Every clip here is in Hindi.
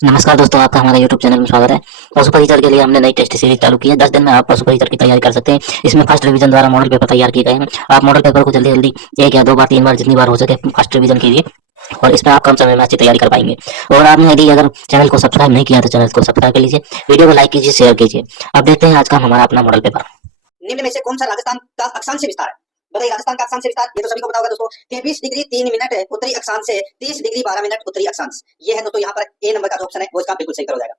नमस्कार दोस्तों, आपका हमारे YouTube चैनल में स्वागत है। पशु परिचर के लिए हमने नई टेस्ट सीरीज चालू की है। 10 दिन में आप पशु परिचर की तैयारी कर सकते हैं। इसमें फर्स्ट रिवीजन द्वारा मॉडल पेपर तैयार किए गए हैं। आप मॉडल पेपर को जल्दी जल्दी एक या दो बार, तीन बार, जितनी बार हो सके फर्स्ट रिवीजन कीजिए और इसमें आप कम समय में अच्छी तैयारी कर पाएंगे। और आपने यदि अगर चैनल को सब्सक्राइब नहीं किया तो चैनल को सब्सक्राइब कर लीजिए, वीडियो को लाइक कीजिए, शेयर कीजिए। अब देखते हैं आज का हमारा अपना मॉडल पेपर। निम्न में से कौन सा राजस्थान का अक्षांश विस्तार है? बताइए, राजस्थान का अक्षांश विस्तार ये तो सभी को पता होगा दोस्तों। 23 डिग्री 3 मिनट उत्तरी अक्षांश से 30 डिग्री 12 मिनट उत्तरी अक्षांश। ये है दोस्तों, यहाँ पर ए नंबर का जो ऑप्शन है वो इसका बिल्कुल सही हो जाएगा।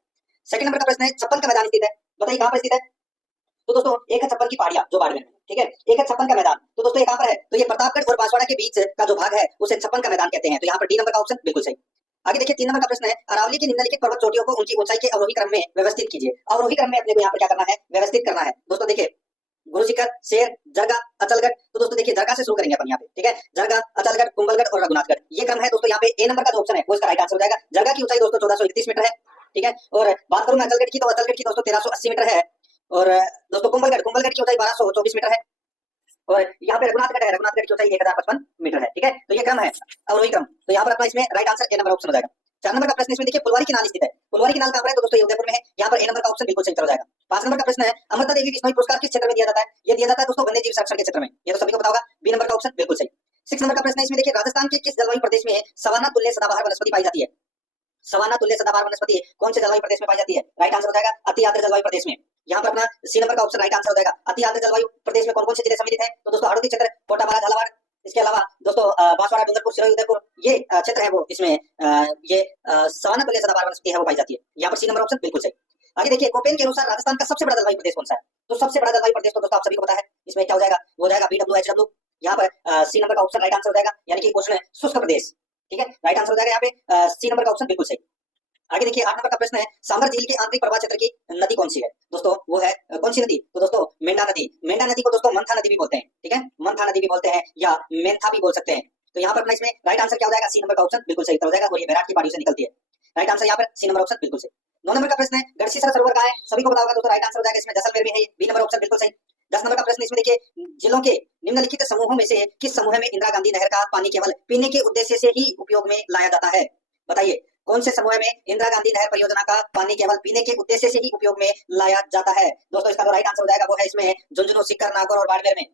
सेकंड नंबर का प्रश्न है, छप्पन का मैदान स्थित है। बताइए कहाँ पर स्थित है? तो दोस्तों एक है छप्पन की पहाड़ियां जो बाड़मेर में, ठीक है। एक है छप्पन का मैदान, तो दोस्तों ये कहाँ पर है? तो ये प्रतापगढ़ और बांसवाड़ा के बीच का जो भाग है उसे छप्पन का मैदान कहते हैं। तो यहाँ पर डी नंबर का ऑप्शन बिल्कुल सही। आगे देखिए, 3 नंबर का प्रश्न है, अरावली की निम्नलिखित पर्वत चोटियों को उनकी ऊंचाई के अवरोही क्रम में व्यवस्थित कीजिए। अवरोही क्रम में अपने को यहाँ पर क्या करना है? व्यवस्थित करना है। दोस्तों देखिए, गुरु शिखर, शेर, जरगा, अचलगढ़। तो दोस्तों देखिए, जरगा से शुरू करेंगे अपन यहाँ पे, ठीक है। जरगा, अचलगढ़, कुंभलगढ़ और रघुनाथगढ़, ये क्रम है दोस्तों। यहाँ पे ए नंबर का जो ऑप्शन है वो इसका राइट आंसर हो जाएगा। जरगा की ऊंचाई दोस्तों 1431 मीटर है, ठीक है। और बात करूं मैं अचलगढ़ की, तो अचलगढ़ की दोस्तों 1380 मीटर है। और दोस्तों कुंभलगढ़ की ऊंचाई 1224 मीटर है। और यहाँ पे रघुनाथगढ़ है, रघुनाथगढ़ की ऊंचाई 1055 मीटर है, ठीक है। तो ये क्रम है अवरोही क्रम। तो यहाँ पर अपना इसमें right answer A number option हो जाएगा। 4 नंबर का प्रश्न इसमें देखिए, फुलवारी किनाल स्थित है। फुलवारी किनाल कहाँ पर है? तो दोस्तों ये उदयपुर में है। यहाँ पर ए नंबर का ऑप्शन बिल्कुल सही हो जाएगा। 5 नंबर का प्रश्न है, अमृता देवी विश्नोई पुरस्कार किस क्षेत्र में दिया जाता है? ये दिया जाता है दोस्तों वन्य जीव संरक्षण के क्षेत्र में। ये तो सभी को पता होगा। बी नंबर का ऑप्शन बिल्कुल सही। 6 नंबर का प्रश्न है इसमें देखिए, राजस्थान के किस जलवायु प्रदेश में सवाना तुल्य सदाबहार वनस्पति पाई जाती है? सवाना तुल्य सदाबहार वनस्पति कौन से जलवायु प्रदेश में पाई जाती है? राइट आंसर हो जाएगा अति आर्द्र जलवायु प्रदेश में। यहाँ पर अपना सी नंबर का ऑप्शन राइट आंसर हो जाएगा। अति आर्द्र जलवायु प्रदेश में कौन कौन से जिले सम्मिलित है? तो दोस्तों हरदोई क्षेत्र, कोटाबारा, झालावाड़, इसके अलावा दोस्तों बांसवाड़ा, डूंगरपुर, सिरोही, उदयपुर, ये क्षेत्र है वो इसमें ये सवाना तुल्य सदाबहार वनस्पति है वो पाई जाती है। यहाँ पर सी नंबर ऑप्शन बिल्कुल सही। आगे देखिए, कोपेन के अनुसार राजस्थान का सबसे बड़ा जलवायु प्रदेश कौन सा है? तो सबसे बड़ा जलवायु प्रदेश तो दोस्तों आप सभी को पता है, इसमें क्या हो जाएगा? वो हो जाएगा BWHW। यहाँ पर सी नंबर का ऑप्शन राइट आंसर हो जाएगा, यानी कि क्वेश्चन है शुष्क प्रदेश, ठीक है। राइट आंसर हो जाएगा यहाँ पे सी नंबर का ऑप्शन बिल्कुल सही। आगे देखिए, 8 नंबर का प्रश्न है, सांभर झील के आंतरिक प्रवाह क्षेत्र की नदी कौन सी है? दोस्तों वो है कौन सी नदी? तो दोस्तों मेंढा नदी। मेंढा नदी को दोस्तों मंथा नदी भी बोलते हैं, ठीक है। मंथा नदी भी बोलते हैं या मेंथा भी बोल सकते हैं। तो यहाँ पर अपना इसमें राइट आंसर क्या हो जाएगा? सी नंबर का ऑप्शन बिल्कुल सही हो जाएगा। और ये बैराट की पहाड़ी से निकलती है। राइट आंसर यहाँ पर सी नंबर ऑप्शन बिल्कुल सही। 9 नंबर का प्रश्न है, गढ़सीसर सरोवर कहाँ है? सभी को पता होगा दोस्तों। राइट आंसर हो जाएगा इसमें जैसलमेर में है। बी नंबर ऑप्शन बिल्कुल सही। 10 नंबर का प्रश्न इसमें देखिए, जिलों के निम्नलिखित समूहों में से किस समूह में इंदिरा गांधी नहर का पानी केवल पीने के उद्देश्य से ही उपयोग में लाया जाता है? बताइए कौन से समूह में इंदिरा गांधी नहर परियोजना का पानी केवल पीने के उद्देश्य से ही उपयोग में लाया जाता है? दोस्तों इसका जो राइट आंसर हो जाएगा वो है इसमें झुंझुनू, सीकर, नागौर और बाड़मेर में।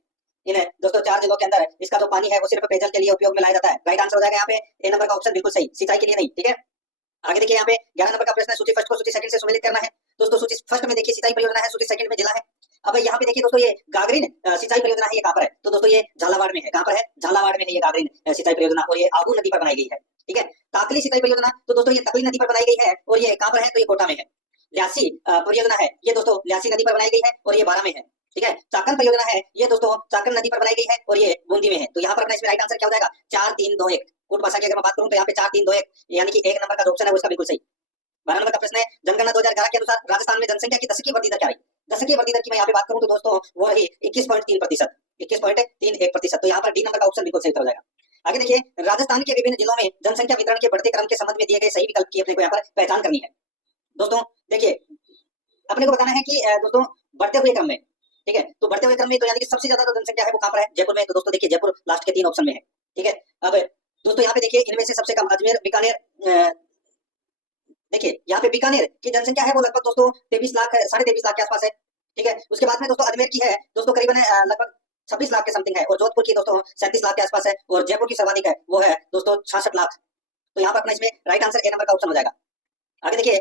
इन दोस्तों 4 जिलों के अंदर इसका जो पानी है वो सिर्फ पेयजल के लिए उपयोग में लाया जाता है। राइट आंसर हो जाएगा यहाँ पे ए नंबर का ऑप्शन बिल्कुल सही, सिंचाई के लिए नहीं, ठीक है। आगे देखिए, यहाँ पे 11 नंबर का प्रश्न है, सूची फर्स्ट को सूची सेकंड से सम्मिलित करना है। दोस्तों सूची फर्स्ट में देखिए सिंचाई परियोजना है, सूची सेकंड में जिला है। अब यहाँ पे देखिए दोस्तों, ये गागरीन सिंचाई परियोजना है, ये कहाँ पर है? तो दोस्तों ये झालावाड़ में है। कहाँ पर है? झालावाड़ में है ये गागरीन सिंचाई परियोजना, और ये आबू नदी पर बनाई गई है, ठीक है। ताकली सिंचाई परियोजना तो दोस्तों ये तकली नदी पर बनाई गई है, और ये कहाँ पर है? तो ये कोटा में है। ल्यासी परियोजना है, ये दोस्तों ल्यासी नदी पर बनाई गई है, और ये 12 में है, ठीक है। चाकन परियोजना है, ये दोस्तों चाकन नदी पर बनाई गई है, और ये बूंदी में है। तो यहाँ पर अपना इसमें राइट आंसर क्या हो जाएगा? 4 3 2 1। कूट भाषा की अगर मैं बात करूं तो यहाँ पे 4 3 2 1, यानी कि एक नंबर का जो ऑप्शन है वो इसका बिल्कुल सही। 12 नंबर का प्रश्न है, जनगणना 2011 के अनुसार राजस्थान में जनसंख्या की दशकीय वृद्धि दर क्या रही? दशकीय वृद्धि दर की मैं यहाँ पे बात करूं तो दोस्तों वो रही 21.3%, 21.31%। तो यहाँ पर डी नंबर का ऑप्शन बिल्कुल सही हो जाएगा। आगे देखिए, राजस्थान के विभिन्न जिलों में जनसंख्या वितरण के बढ़ते क्रम के संबंध में दिए गए सही विकल्प की अपने को यहाँ पर पहचान करनी है। दोस्तों देखिए, अपने को बताना है कि दोस्तों बढ़ते हुए क्रम में, ठीक है। तो बढ़ते हुए क्रम में तो यानी कि सबसे ज्यादा जो जनसंख्या है वो कहाँ पर है? जयपुर में। तो दोस्तों देखिए, जयपुर लास्ट के 3 ऑप्शन में है, ठीक है। अब दोस्तों यहाँ पे देखिए, इनमें से सबसे कम अजमेर, बीकानेर। देखिए यहाँ पे बीकानेर की जनसंख्या है वो लगभग दोस्तों 23 लाख है, 23.5 लाख के आसपास है, ठीक है। उसके बाद में दोस्तों अजमेर की है दोस्तों करीबन लगभग 26 लाख के समथिंग है, और जोधपुर की दोस्तों 37 लाख के आसपास है, और जयपुर की सर्वाधिक है वो है दोस्तों 66 लाख। तो यहाँ पर अपना इसमें राइट आंसर ए नंबर का ऑप्शन हो जाएगा। आगे देखिए,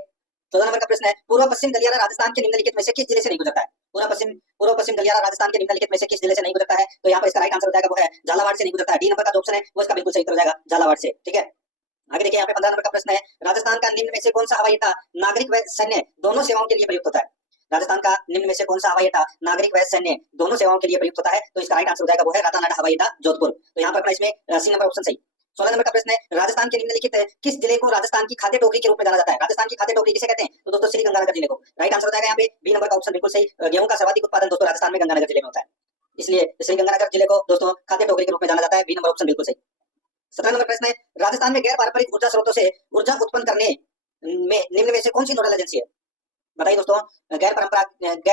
14 नंबर का प्रश्न है, पूर्व पश्चिम गलियारा राजस्थान के निम्नलिखित में से किस जिले से नहीं गुजरता है? पूर्व पश्चिम गलियारा राजस्थान के निम्नलिखित में से किस जिले से नहीं गुजरता है? तो यहाँ पर इसका राइट आंसर हो जाएगा वो है झालावाड़ से नहीं गुजरता है। डी नंबर का जो ऑप्शन है वो इसका बिल्कुल सही हो जाएगा, झालावाड़ से, ठीक है। आगे देखिए, यहाँ पे 15 नंबर का प्रश्न है, राजस्थान का निम्न में से कौन सा हवाई अड्डा नागरिक व सैन्य दोनों सेवाओं के लिए प्रयुक्त होता है? राजस्थान का निम्न में से कौन सा हवाई अड्डा नागरिक व सैन्य दोनों सेवाओं के लिए प्रयुक्त होता है? तो इसका राइट आंसर हो जाएगा वो है रातानाडा हवाई अड्डा, जोधपुर। तो यहाँ पर अपना इसमें सी नंबर ऑप्शन सही। 16 नंबर का प्रश्न है, राजस्थान के निम्नलिखित किस जिले को राजस्थान की खाद्य टोकरी के रूप में जाना जाता है? राजस्थान की खाद्य टोकरी किसे कहते हैं? तो दोस्तों श्री गंगानगर जिले को। राइट आंसर हो जाएगा यहाँ पे बी नंबर का ऑप्शन बिल्कुल सही। गेहूं का सर्वाधिक उत्पादन दोस्तों राजस्थान में गंगानगर जिले में होता है, इसलिए श्री गंगानगर जिले को दोस्तों खाद्य टोकरी के रूप में जाना जाता है। बी नंबर ऑप्शन बिल्कुल सही। 17 नंबर प्रश्न है, राजस्थान में गैर पारंपरिक ऊर्जा स्रोतों से ऊर्जा उत्पन्न करने में निम्न में से कौन सी नोडल एजेंसी है? बताइए दोस्तों, गैर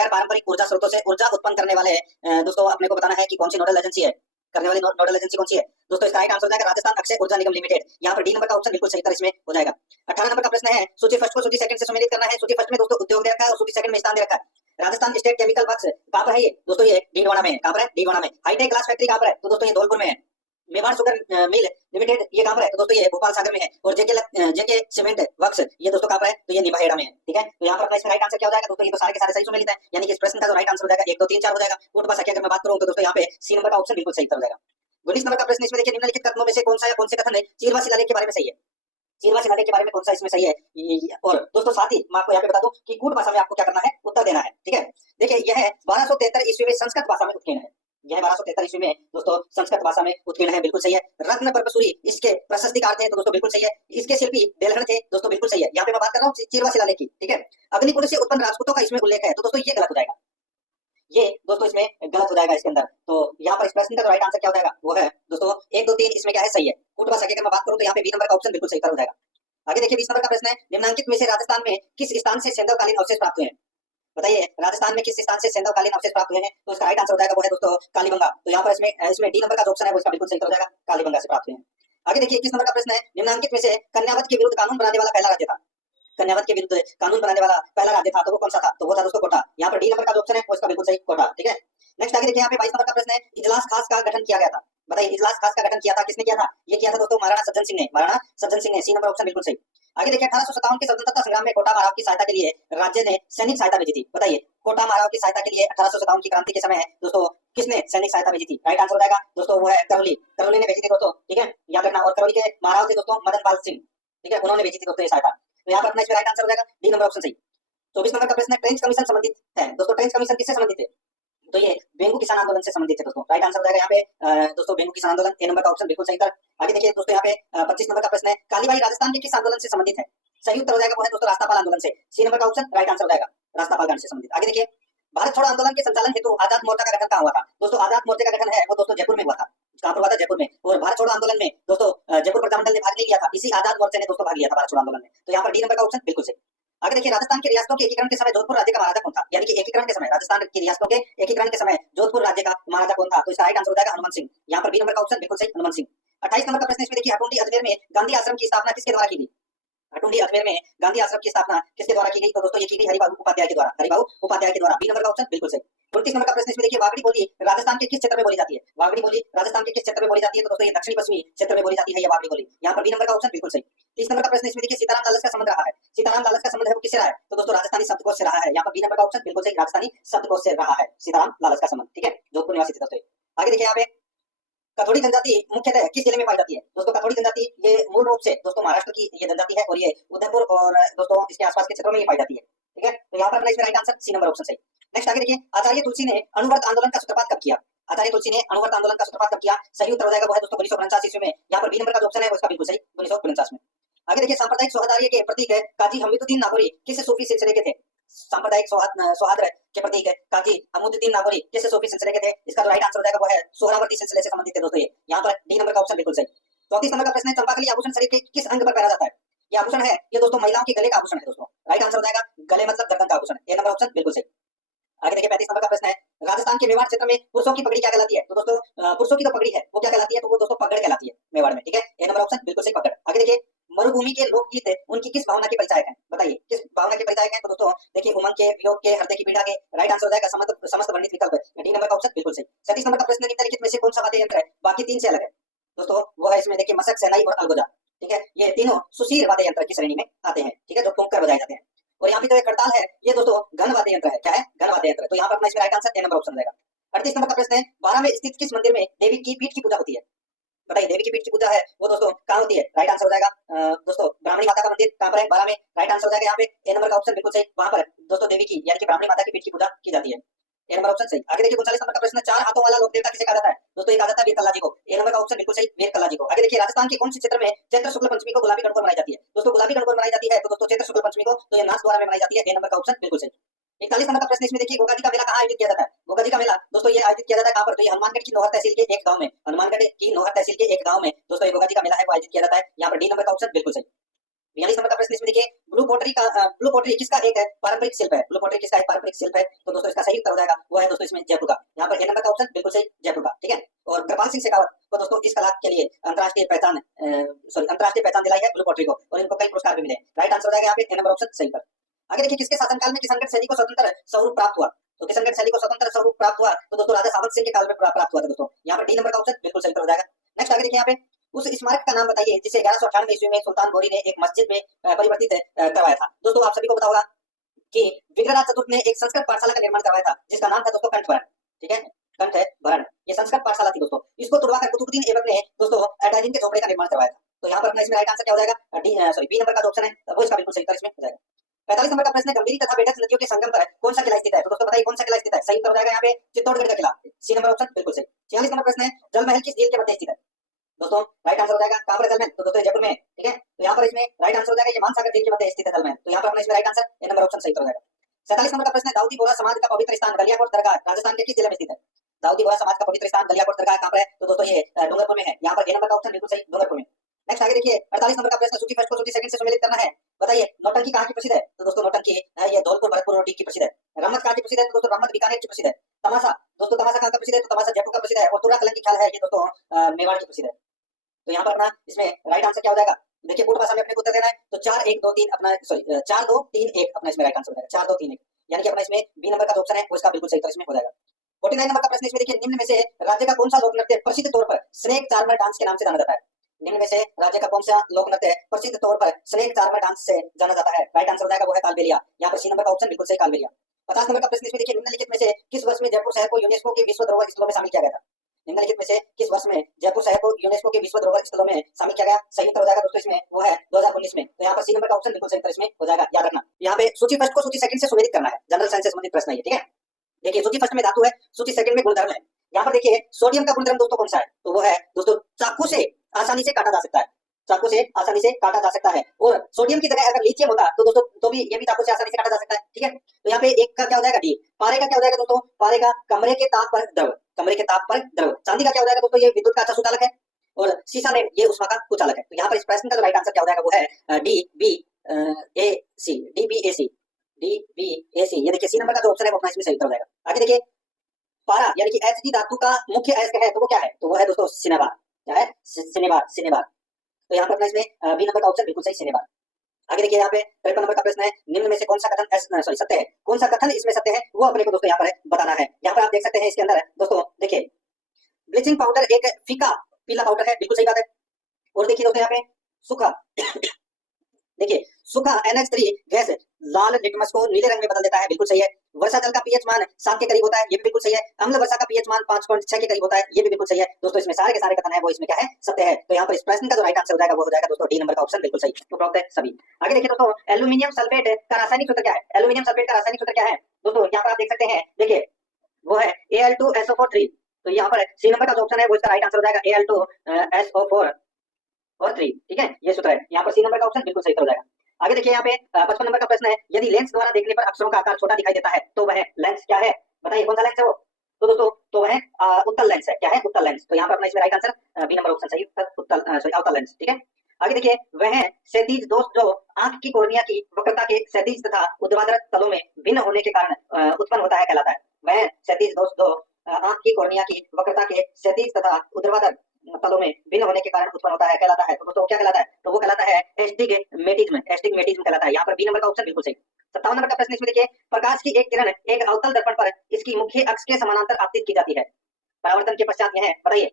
पारंपरिक ऊर्जा स्रोतों से ऊर्जा उत्पन्न करने वाले दोस्तों अपने को बताना है कि कौन सी नोडल एजेंसी है। करने वाली नोडल एजेंसी कौन सी है दोस्तों? इसका राइट आंसर हो जाएगा राजस्थान अक्षय ऊर्जा निगम लिमिटेड। यहाँ पर डी नंबर का ऑप्शन बिल्कुल सही उत्तर इसमें हो जाएगा। 18 नंबर का प्रश्न है, सूची फर्स्ट को सूची सेकंड से सम्मिलित करना है। सूची फर्स्ट में दोस्तों उद्योग दे रखा है और सूची सेकंड में स्थान दे रखा है। राजस्थान स्टेट केमिकल वर्क्स कहाँ पर है ये दोस्तों? ये डीडवाना में है। कहाँ पर है? डीडवाना में। हाईटेक ग्लास फैक्ट्री कहाँ पर है? तो दोस्तों ये धौलपुर में है। मेवाड़ शुगर मिल लिमिटेड ये कहाँ पर है? तो दोस्तों ये भोपाल सागर में है। और जेके सीमेंट वर्क्स ये दोस्तों कहाँ पर है? तो ये निभाहेड़ा में है। ठीक है, तो यहाँ पर अपना इसमें राइट आंसर क्या हो जाएगा दोस्तों? ये तो सारे के सारे सही सम्मिलित है, यानी कि इस प्रश्न का जो राइट आंसर हो जाएगा 1 2 3 4 हो जाएगा। कोट बस अगर मैं बात करूँ तो दोस्तों यहाँ पे सी नंबर का ऑप्शन बिल्कुल सही उत्तर हो जाएगा। 19 नंबर का प्रश्न इसमें देखिए, निम्नलिखित कथनों में से कौन सा या कौन से कथन है चीरवा शिलालेख के बारे में सही है? चीरवा शिलालेख के बारे में कौन सा इसमें सही है? और दोस्तों साथ ही मैं आपको यहाँ पे बता दूं कि कूट भाषा में आपको क्या करना है, उत्तर देना है। ठीक है, देखिए यह 1273 ईस्वी में संस्कृत भाषा में उत्कीर्ण है। यह 1273 ईस्वी में दोस्तों संस्कृत भाषा में उत्कीर्ण है, बिल्कुल सही है। रत्न परपसूरी इसके प्रशस्तिकार थे, तो दोस्तों बिल्कुल सही है। इसके शिल्पी देलहन थे, दोस्तों बिल्कुल सही है। यहाँ पे मैं बात कर रहा हूँ चीरवा शिलालेख की। ठीक है, अग्निकुंड से उत्पन्न राजपूतों का इसमें उल्लेख है, तो दोस्तों ये गलत हो जाएगा। ये दोस्तों इसमें गलत हो जाएगा इसके अंदर। तो यहाँ पर इस प्रश्न का राइट आंसर क्या हो जाएगा? वो है दोस्तों 1 2 3 इसमें क्या है? सही है। कूट भाषा की अगर मैं बात करूँ तो यहाँ पे बी नंबर का ऑप्शन बिल्कुल सही उत्तर हो जाएगा। आगे देखिए 20 नंबर का प्रश्न है, निम्नांकित में से राजस्थान में किस स्थान से सेंधवकालीन अवशेष प्राप्त हुए हैं? बताइए, राजस्थान में किस स्थान से सेंधवकालीन अवशेष प्राप्त हुए हैं? तो इसका राइट आंसर हो जाएगा वो है दोस्तों कालीबंगा। तो यहाँ पर इसमें डी नंबर का जो ऑप्शन है वो इसका बिल्कुल सही उत्तर हो जाएगा, कालीबंगा से प्राप्त हुए हैं। आगे देखिए 21 नंबर का प्रश्न है, निम्नांकित में से कन्यावत के विरुद्ध कानून बनाने वाला पहला राज्य था। कन्यावत के विरुद्ध कानून बनाने वाला पहला राज्य था, तो वो कौन सा था? तो वो था दोस्तों कोटा। यहाँ पर डी नंबर का जो ऑप्शन है वो इसका बिल्कुल सही कोटा। ठीक है, नेक्स्ट आगे देखिए यहाँ पे 22 नंबर का प्रश्न है, इजलास खास का गठन किया गया था। बताइए, इजलास खास का गठन किया था, किसने किया था? ये किया था दोस्तों महाराणा सज्जन सिंह ने। महाराणा सज्जन सिंह ने। सी नंबर ऑप्शन बिल्कुल सही। आगे देखिए 1857 के स्वतंत्रता संग्राम में कोटा महाराव की सहायता के लिए राज्य ने सैनिक सहायता भेजी थी। बताइए, कोटा महाराव की सहायता के लिए 1857 की क्रांति के समय दोस्तों किसने सैनिक सहायता भेजी थी? राइट आंसर हो जाएगा दोस्तों वो है करौली। करौली ने भेजी थी दोस्तों। ठीक है, याद रखना। और करौली के महाराव थे दोस्तों मदन पाल सिंह। ठीक है, उन्होंने भेजी थी दोस्तों ये सहायता। तो यहाँ पर अपना इसमें राइट आंसर हो जाएगा डी नंबर ऑप्शन सही। 24 नंबर का प्रश्न है, ट्रेंच कमीशन संबंधित है दोस्तों। ट्रेंच कमीशन किससे संबंधित है? तो ये बेंगू किसान आंदोलन से संबंधित है दोस्तों। राइट आंसर हो जाएगा यहाँ पे दोस्तों बेंगू किसान आंदोलन। ए नंबर का ऑप्शन बिल्कुल सही था। आगे देखिए दोस्तों यहाँ पे 25 नंबर का प्रश्न है, कालीबाई राजस्थान के किस आंदोलन से संबंधित है? सही उत्तर हो जाएगा वो है दोस्तों रास्तापाल आंदोलन से। सी नंबर का ऑप्शन राइट आंसर हो जाएगा, रास्तापाल गांधी से संबंधित। आगे देखिए, भारत छोड़ो आंदोलन के संचालन हेतु आजाद मोर्चा का गठन कहाँ हुआ था? दोस्तों आजाद मोर्चा का गठन है वो दोस्तों जयपुर में हुआ था। कहाँ पर हुआ था? जयपुर में। और भारत छोड़ो आंदोलन में दोस्तों जयपुर प्रजामंडल ने भाग नहीं लिया था, इसी आजाद मोर्चे ने दोस्तों भाग लिया था भारत छोड़ो आंदोलन में। तो यहाँ पर डी नंबर का ऑप्शन बिल्कुल सही। आगे देखिए, राजस्थान के रियासतों के एकीकरण के समय जोधपुर राज्य का महाराजा कौन था? यानी कि एकीकरण के समय, राजस्थान की रियासतों के एकीकरण के समय जोधपुर राज्य का महाराजा कौन था? तो इसका राइट आंसर हो जाएगा हनुमान सिंह। यहाँ पर बी नंबर का ऑप्शन बिल्कुल सही, हनुमान सिंह। 28 नंबर का प्रश्न इसमें देखिए, हटुंडी अजमेर में गांधी आश्रम की स्थापना किसके द्वारा की गई? हटुंडी अजमेर में गांधी आश्रम की स्थापना किसके द्वारा की गई? तो दोस्तों ये की गई हरिबाबू उपाध्याय के द्वारा। हरिबाबू उपाध्याय के द्वारा। बी नंबर का ऑप्शन बिल्कुल सही। 29 नंबर का प्रश्न इसमें देखिए, वागड़ी बोली राजस्थान के किस क्षेत्र में बोली जाती है? वागड़ी बोली राजस्थान के किस क्षेत्र में बोली जाती है? तो दोस्तों ये दक्षिणी पश्चिमी क्षेत्र में बोली जाती है ये वागड़ी बोली। यहाँ पर बी नंबर का ऑप्शन बिल्कुल सही। 30 नंबर का प्रश्न इसमें देखिए, सीताराम लालच का संबंध रहा है। सीताराम लालच का संबंध है वो किससे रहा है? तो दोस्तों राजस्थानी शब्दकोश से रहा है। यहाँ पर बी नंबर का ऑप्शन बिल्कुल सही, राजस्थानी शब्दकोश से रहा है सीताराम लालच का संबंध। ठीक है, जोधपुर निवासी थे दोस्तों। आगे देखिए यहाँ पे, कथोड़ी जनजाति मुख्यतः किस जिले में पाई जाती है? दोस्तों कथोड़ी जनजाति ये मूल रूप से दोस्तों महाराष्ट्र की ये जनजाति है और ये उदयपुर और दोस्तों इसके आसपास के क्षेत्रों में ये पाई जाती है। ठीक है, तो यहाँ पर अपना इसमें right answer c number option सही। नेक्स्ट आगे देखिए, आचार्य तुलसी ने अणुव्रत आंदोलन का सूत्रपात कब किया? आचार्य तुलसी ने अणुव्रत आंदोलन का सूत्रपात कब किया? सही उत्तर हो जाएगा वो है दोस्तों 1949 ईस्वी में। यहाँ पर बी नंबर का जो ऑप्शन है वो इसका बिल्कुल सही, 1949 में। आगे देखिए, सांप्रदायिक सौहार्द के प्रतीक काजी हमीदुद्दीन नागौरी किस सूफी सिलसिले के थे? सांप्रदायिक सौहार्द के प्रतीक काजी हमीदुद्दीन नागौरी किस सूफी सिलसिले के थे? इसका जो राइट आंसर हो जाएगा वो है सोहरावर्ती सिलसिले से संबंधित है दोस्तों ये। यहाँ पर डी नंबर का ऑप्शन बिल्कुल सही। 34 नंबर का प्रश्न है, चंपाकली आभूषण शरीर के किस अंग पर पहना जाता है? ये आभूषण है ये दोस्तों महिलाओं के गले का आभूषण है दोस्तों। राइट आंसर हो जाएगा गले मतलब गर्दन का आभूषण। ए नंबर ऑप्शन बिल्कुल सही। आगे देखिए 35 नंबर का प्रश्न है, राजस्थान के मेवाड़ क्षेत्र में पुरुषों की पगड़ी क्या कहलाती है? तो दोस्तों पुरुषों की तो पगड़ी है वो क्या कहलाती है? तो वो दोस्तों पगड़ कहलाती है मेवाड़ में। ठीक है, ए नंबर ऑप्शन बिल्कुल सही, पगड़। आगे देखिए, मरुभूमि के लोकगीत उनकी किस भावना के परिचायक हैं? बताइए किस भावना के परिचायक हैं? तो दोस्तों देखिए, उमंग के, वियोग के, हृदय की पीड़ा के। राइट आंसर हो जाएगा समस्त वर्णित विकल्प। डी नंबर का ऑप्शन बिल्कुल सही। 37 नंबर का प्रश्न, निम्नलिखित में से कौन सा वाद्य यंत्र है बाकी तीन से अलग है? दोस्तों वो है इसमें देखिए मशक, शहनाई और अलगोजा। ठीक है, ये तीनों सुशील वाद्य यंत्र की श्रेणी में आते हैं। ठीक है, जो फूंक कर बजाए जाते हैं। और यहाँ पे जो करताल है ये दोस्तों घन वाद्य यंत्र है। क्या है? घन वाद्य यंत्र। तो यहाँ पर अपना इसमें right answer A number option रहेगा। 38 नंबर का प्रश्न है, बारह में स्थित किस मंदिर में देवी की पीठ की पूजा होती है? बताइए, देवी की पीठ की पूजा है वो दोस्तों कहाँ होती है? राइट आंसर हो जाएगा दोस्तों ब्राह्मणी माता का मंदिर कहाँ पर है? 12 में। राइट आंसर हो जाएगा यहाँ पे ए नंबर का ऑप्शन बिल्कुल सही। वहां पर दोस्तों देवी की यानी कि ब्राह्मणी माता की पीठ की पूजा की जाती है। ए नंबर ऑप्शन सही। आगे देखिए 39 नंबर का प्रश्न, चार हाथों वाला लोक देवता किसे कहा जाता है? दोस्तों ये कहा जाता है वीर कल्ला जी को। ए नंबर का ऑप्शन बिल्कुल सही, वीर कल्ला जी को। आगे देखिए, राजस्थान के कौन से क्षेत्र में चैत्र शुक्ल पंचमी को गुलाबी गणगौर मनाई जाती है? दोस्तों गुलाबी गणगौर मनाई जाती है तो दोस्तों चैत्र शुक्ल पंचमी को तो ये नाच द्वारा में मनाई जाती है। ए नंबर का ऑप्शन बिल्कुल सही। 41 नंबर का प्रश्न इसमें देखिए, गोगा जी का मेला कहाँ आयोजित किया जाता है? गोगा जी का मेला दोस्तों ये आयोजित किया जाता है कहाँ पर? तो ये हनुमानगढ़ की नौहर तहसील के एक गांव में। हनुमानगढ़ की नौहर तहसील के एक गांव में दोस्तों ये गोगा जी का मेला है वो आयोजित किया जाता है। यहाँ पर डी नंबर का ऑप्शन बिल्कुल सही। 42 नंबर का प्रश्न इसमें देखिए, ब्लू पोट्री किसका एक पारंपरिक शिल्प है? ब्लू पोट्री किसका एक पारंपरिक शिल्प है? तो दोस्तों इसका सही उत्तर हो जाएगा वो है दोस्तों इसमें जयपुर का। यहाँ पर ए नंबर का ऑप्शन बिल्कुल सही, जयपुर का, ठीक है। और कृपाल सिंह शेखावत को दोस्तों इस कला के लिए अंतर्राष्ट्रीय पहचान दिलाई है ब्लू पोट्री को, और इनको कई पुरस्कार भी मिले। राइट आंसर हो जाएगा यहाँ पे ए नंबर ऑप्शन सही पर। आगे देखिए, किसके शासनकाल में किशनगढ़ शैली को स्वतंत्र स्वरूप प्राप्त हुआ? तो किशनगढ़ शैली को स्वतंत्र स्वरूप प्राप्त हुआ तो दोस्तों राजा सावंत सिंह के काल में प्राप्त हुआ था दोस्तों। यहाँ पर डी नंबर का ऑप्शन बिल्कुल सही हो जाएगा। नेक्स्ट आगे देखिए, यहाँ पे उस स्मारक का नाम बताइए जिसे 1198 ईस्वी में सुल्तान गौरी ने एक मस्जिद में परिवर्तित करवाया था। दोस्तों आप सभी को पता होगा कि विग्रहराज चतुर्थ ने एक संस्कृत पाठशाला का निर्माण करवाया था जिसका नाम था दोस्तों कंठभरण, ठीक है, कंठभरण। ये संस्कृत पाठशाला थी दोस्तों। इसको तुड़वाकर कुतुबुद्दीन ऐबक ने दोस्तों अलाउद्दीन के झोपड़े का निर्माण करवाया था। तो यहाँ पर अपना इसमें राइट आंसर क्या हो जाएगा? बी नंबर का जो ऑप्शन है वो इसका बिल्कुल सही उत्तर इसमें हो जाएगा। 45 नंबर का प्रश्न है, गंभीरी तथा बेडक नदियों के संगम पर कौन सा किला स्थित है? तो दोस्तों बताइए कौन सा किला स्थित है? सही उत्तर हो जाएगा यहाँ पे चित्तौड़गढ़ का किला, सी नंबर ऑप्शन बिल्कुल सही। 46 नंबर प्रश्न है, जल महल किस झील के मध्य स्थित है? दोस्तों राइट आंसर हो जाएगा कहां पर? जल महल, तो दोस्तों जयपुर में, ठीक है। तो यहाँ पर इसमें राइट आंसर हो जाएगा ये मानसागर झील के मध्य स्थित है जल महल। तो यहाँ पर अपना इसमें right answer A number option सही हो जाएगा। 47 नंबर का प्रश्न है, दाऊदी बोहरा समाज का पवित्र स्थान गलियाकोट दरगाह राजस्थान के किस जिले में स्थित है? दाऊदी बोहरा समाज का पवित्र स्थान गलियाकोट दरगाह कहां पर है? तो दोस्तों ये डूंगरपुर में है। यहाँ पर ए नंबर का ऑप्शन बिल्कुल सही, डूंगरपुर में। नेक्स्ट आगे देखिए, 48 नंबर का प्रश्न, सूची फर्स्ट को सूची सेकंड से सम्मिलित करना है। बताइए नौटंकी कहाँ की प्रसिद्ध है? तो दोस्तों नौटंकी है ये धौलपुर भरतपुर रोटी की प्रसिद्ध है। रमत कहाँ की प्रसिद्ध है? तो दोस्तों रमत बीकानेर की प्रसिद्ध है। तमाशा, दोस्तों तमाशा कहाँ का प्रसिद्ध है? तो तमाशा जयपुर का प्रसिद्ध है। और तुरा कलंकी ख्याल है ये दोस्तों मेवाड़ की प्रसिद्ध है। तो यहाँ पर अपना इसमें राइट आंसर क्या हो जाएगा? देखिए पूर्ण भाषा में अपने को उत्तर देना है, तो 4 1 2 3 अपना 4 2 3 1 अपना इसमें राइट आंसर हो जाएगा, 4 2 3 1, यानी कि अपना इसमें बी नंबर का जो ऑप्शन है वो इसका बिल्कुल सही उत्तर इसमें हो जाएगा। 49 नंबर का प्रश्न इसमें देखिए, निम्न में से राज्य का कौन सा लोक नृत्य प्रसिद्ध तौर पर स्नेक चार्मर डांस के नाम से जाना जाता है? निम्न में से राज्य का कौन सा लोक नृत्य प्रसिद्ध तौर पर स्नेक चार्मर डांस से जाना जाता है? राइट आंसर हो जाएगा वो है कालबेलिया। यहाँ पर सी नंबर का ऑप्शन बिल्कुल सही, कालबेलिया। 50 नंबर का प्रश्न इसमें देखिए, निम्नलिखित में से किस वर्ष में जयपुर शहर को यूनेस्को के विश्व धरोहर स्थलों में शामिल किया गया था? निम्नलिखित में से किस वर्ष में जयपुर शहर को यूनेस्को के विश्व धरोहर स्थलों में शामिल किया गया? सही उत्तर हो जाएगा दोस्तों इसमें वो है 2019 में। तो यहाँ पर सी नंबर का ऑप्शन बिल्कुल सही उत्तर इसमें हो जाएगा, याद रखना। यहाँ पे सूची फर्स्ट को सूची सेकंड से सुमेलित करना है, जनरल साइंस से संबंधित प्रश्न है, ठीक है। देखिए सूची फर्स्ट में धातु है, सूची सेकंड में गुणधर्म है। यहाँ पर देखिए सोडियम का गुणधर्म दोस्तों कौन सा है? तो वो है दोस्तों चाकू से आसानी से काटा जा सकता है, चाकू से आसानी से काटा जा सकता है। और सोडियम की जगह अगर लिथियम होता तो दोस्तों तो भी ये भी चाकू से आसानी से काटा जा सकता है, ठीक है। तो यहाँ पे एक का क्या हो जाएगा? डी। पारे का क्या हो जाएगा दोस्तों? पारे का कमरे के ताप पर द्रव, कमरे के ताप पर द्रव। चांदी का क्या हो जाएगा दोस्तों? ये विद्युत का अच्छा सुचालक है। और सीसा में ये उष्मा का कुचालक है। तो यहाँ पर इस प्रश्न का जो राइट आंसर क्या हो जाएगा वो है डी बी ए सी, डी बी ए सी, डी बी ए सी। ये देखिए सी नंबर का जो ऑप्शन है वो अपना इसमें सही उत्तर हो जाएगा। आगे देखिए, पारा यानी कि एचजी धातु का मुख्य अयस्क है तो वो क्या है? तो वो है दोस्तों सिनेबार। क्या है? Cinnabar, cinnabar. तो यहाँ पर अपना इसमें बी नंबर का ऑप्शन बिल्कुल सही, सिनेबार। आगे देखिए, यहाँ पे 53 नंबर का प्रश्न है, निम्न में से कौन सा कथन सत्य है? कौन सा कथन इसमें सत्य है वो अपने को दोस्तों यहाँ पर बताना है। यहाँ पर आप देख सकते हैं इसके अंदर दोस्तों, देखिए ब्लीचिंग पाउडर एक फीका पीला पाउडर है, बिल्कुल सही बात है। और देखिए दोस्तों यहाँ पे सूखा देखिए सूखा NH3 गैस लाल लिटमस को नीले रंग में बदल देता है, बिल्कुल सही है। वर्षा जल का पीएच मान 7 के करीब होता है, ये भी बिल्कुल सही है। अम्ल वर्षा का पीएच मान 5.6 के करीब होता है, ये भी बिल्कुल सही है। दोस्तों इसमें सारे के सारे कथन है वो इसमें क्या है? सत्य है। तो यहाँ पर इस प्रश्न का जो राइट आंसर हो जाएगा वो हो जाएगा दोस्तों डी नंबर का ऑप्शन बिल्कुल सही, तो प्राप्त है सभी। आगे देखिए दोस्तों, एल्यूमिनियम सल्फेट का रासायनिक सूत्र क्या है? एल्यूमिनियम सल्फेट का रासायनिक सूत्र क्या है दोस्तों? यहाँ पर आप देख सकते हैं, देखिए वो है Al2SO4 3। तो यहाँ पर सी नंबर का जो ऑप्शन है वो इसका राइट आंसर हो जाएगा Al2SO4 और 3, ठीक है, ये सूत्र है। यहाँ पर सी नंबर का ऑप्शन बिल्कुल सही हो जाएगा। आगे देखिए, यहाँ पे 55 नंबर का प्रश्न है, यदि लेंस द्वारा देखने पर अक्षरों का आकार छोटा दिखाई देता है तो वह लेंस क्या है? बताइए कौन सा लेंस है वो? तो दोस्तों तो वह उत्तल लेंस है। क्या है? उत्तल लेंस। तो यहाँ पर अपना इसमें right answer b number option सही, अवतल लेंस, ठीक है। आगे देखिए, वह क्षैतिज दोष जो आंख की कोर्निया की वक्रता के क्षैतिज तथा ऊर्ध्वाधर तलों में भिन्न होने के कारण उत्पन्न होता है कहलाता है। वह क्षैतिज दोष जो आंख की कोर्निया की वक्रता के क्षैतिज तथा ऊर्ध्वाधर तलों में भिन्न होने के कारण उत्पन्न होता है कहलाता है। तो दोस्तों क्या कहलाता है? तो वो कहलाता है एस्टिग्मेटिज्म, एस्टिग्मेटिज्म कहलाता है। यहाँ पर बी नंबर का ऑप्शन बिल्कुल सही। 57 नंबर का प्रश्न इसमें देखिए, प्रकाश की एक किरण एक अवतल दर्पण पर इसकी मुख्य अक्ष के समानांतर आपतित की जाती है। परावर्तन के पश्चात यह बताइए,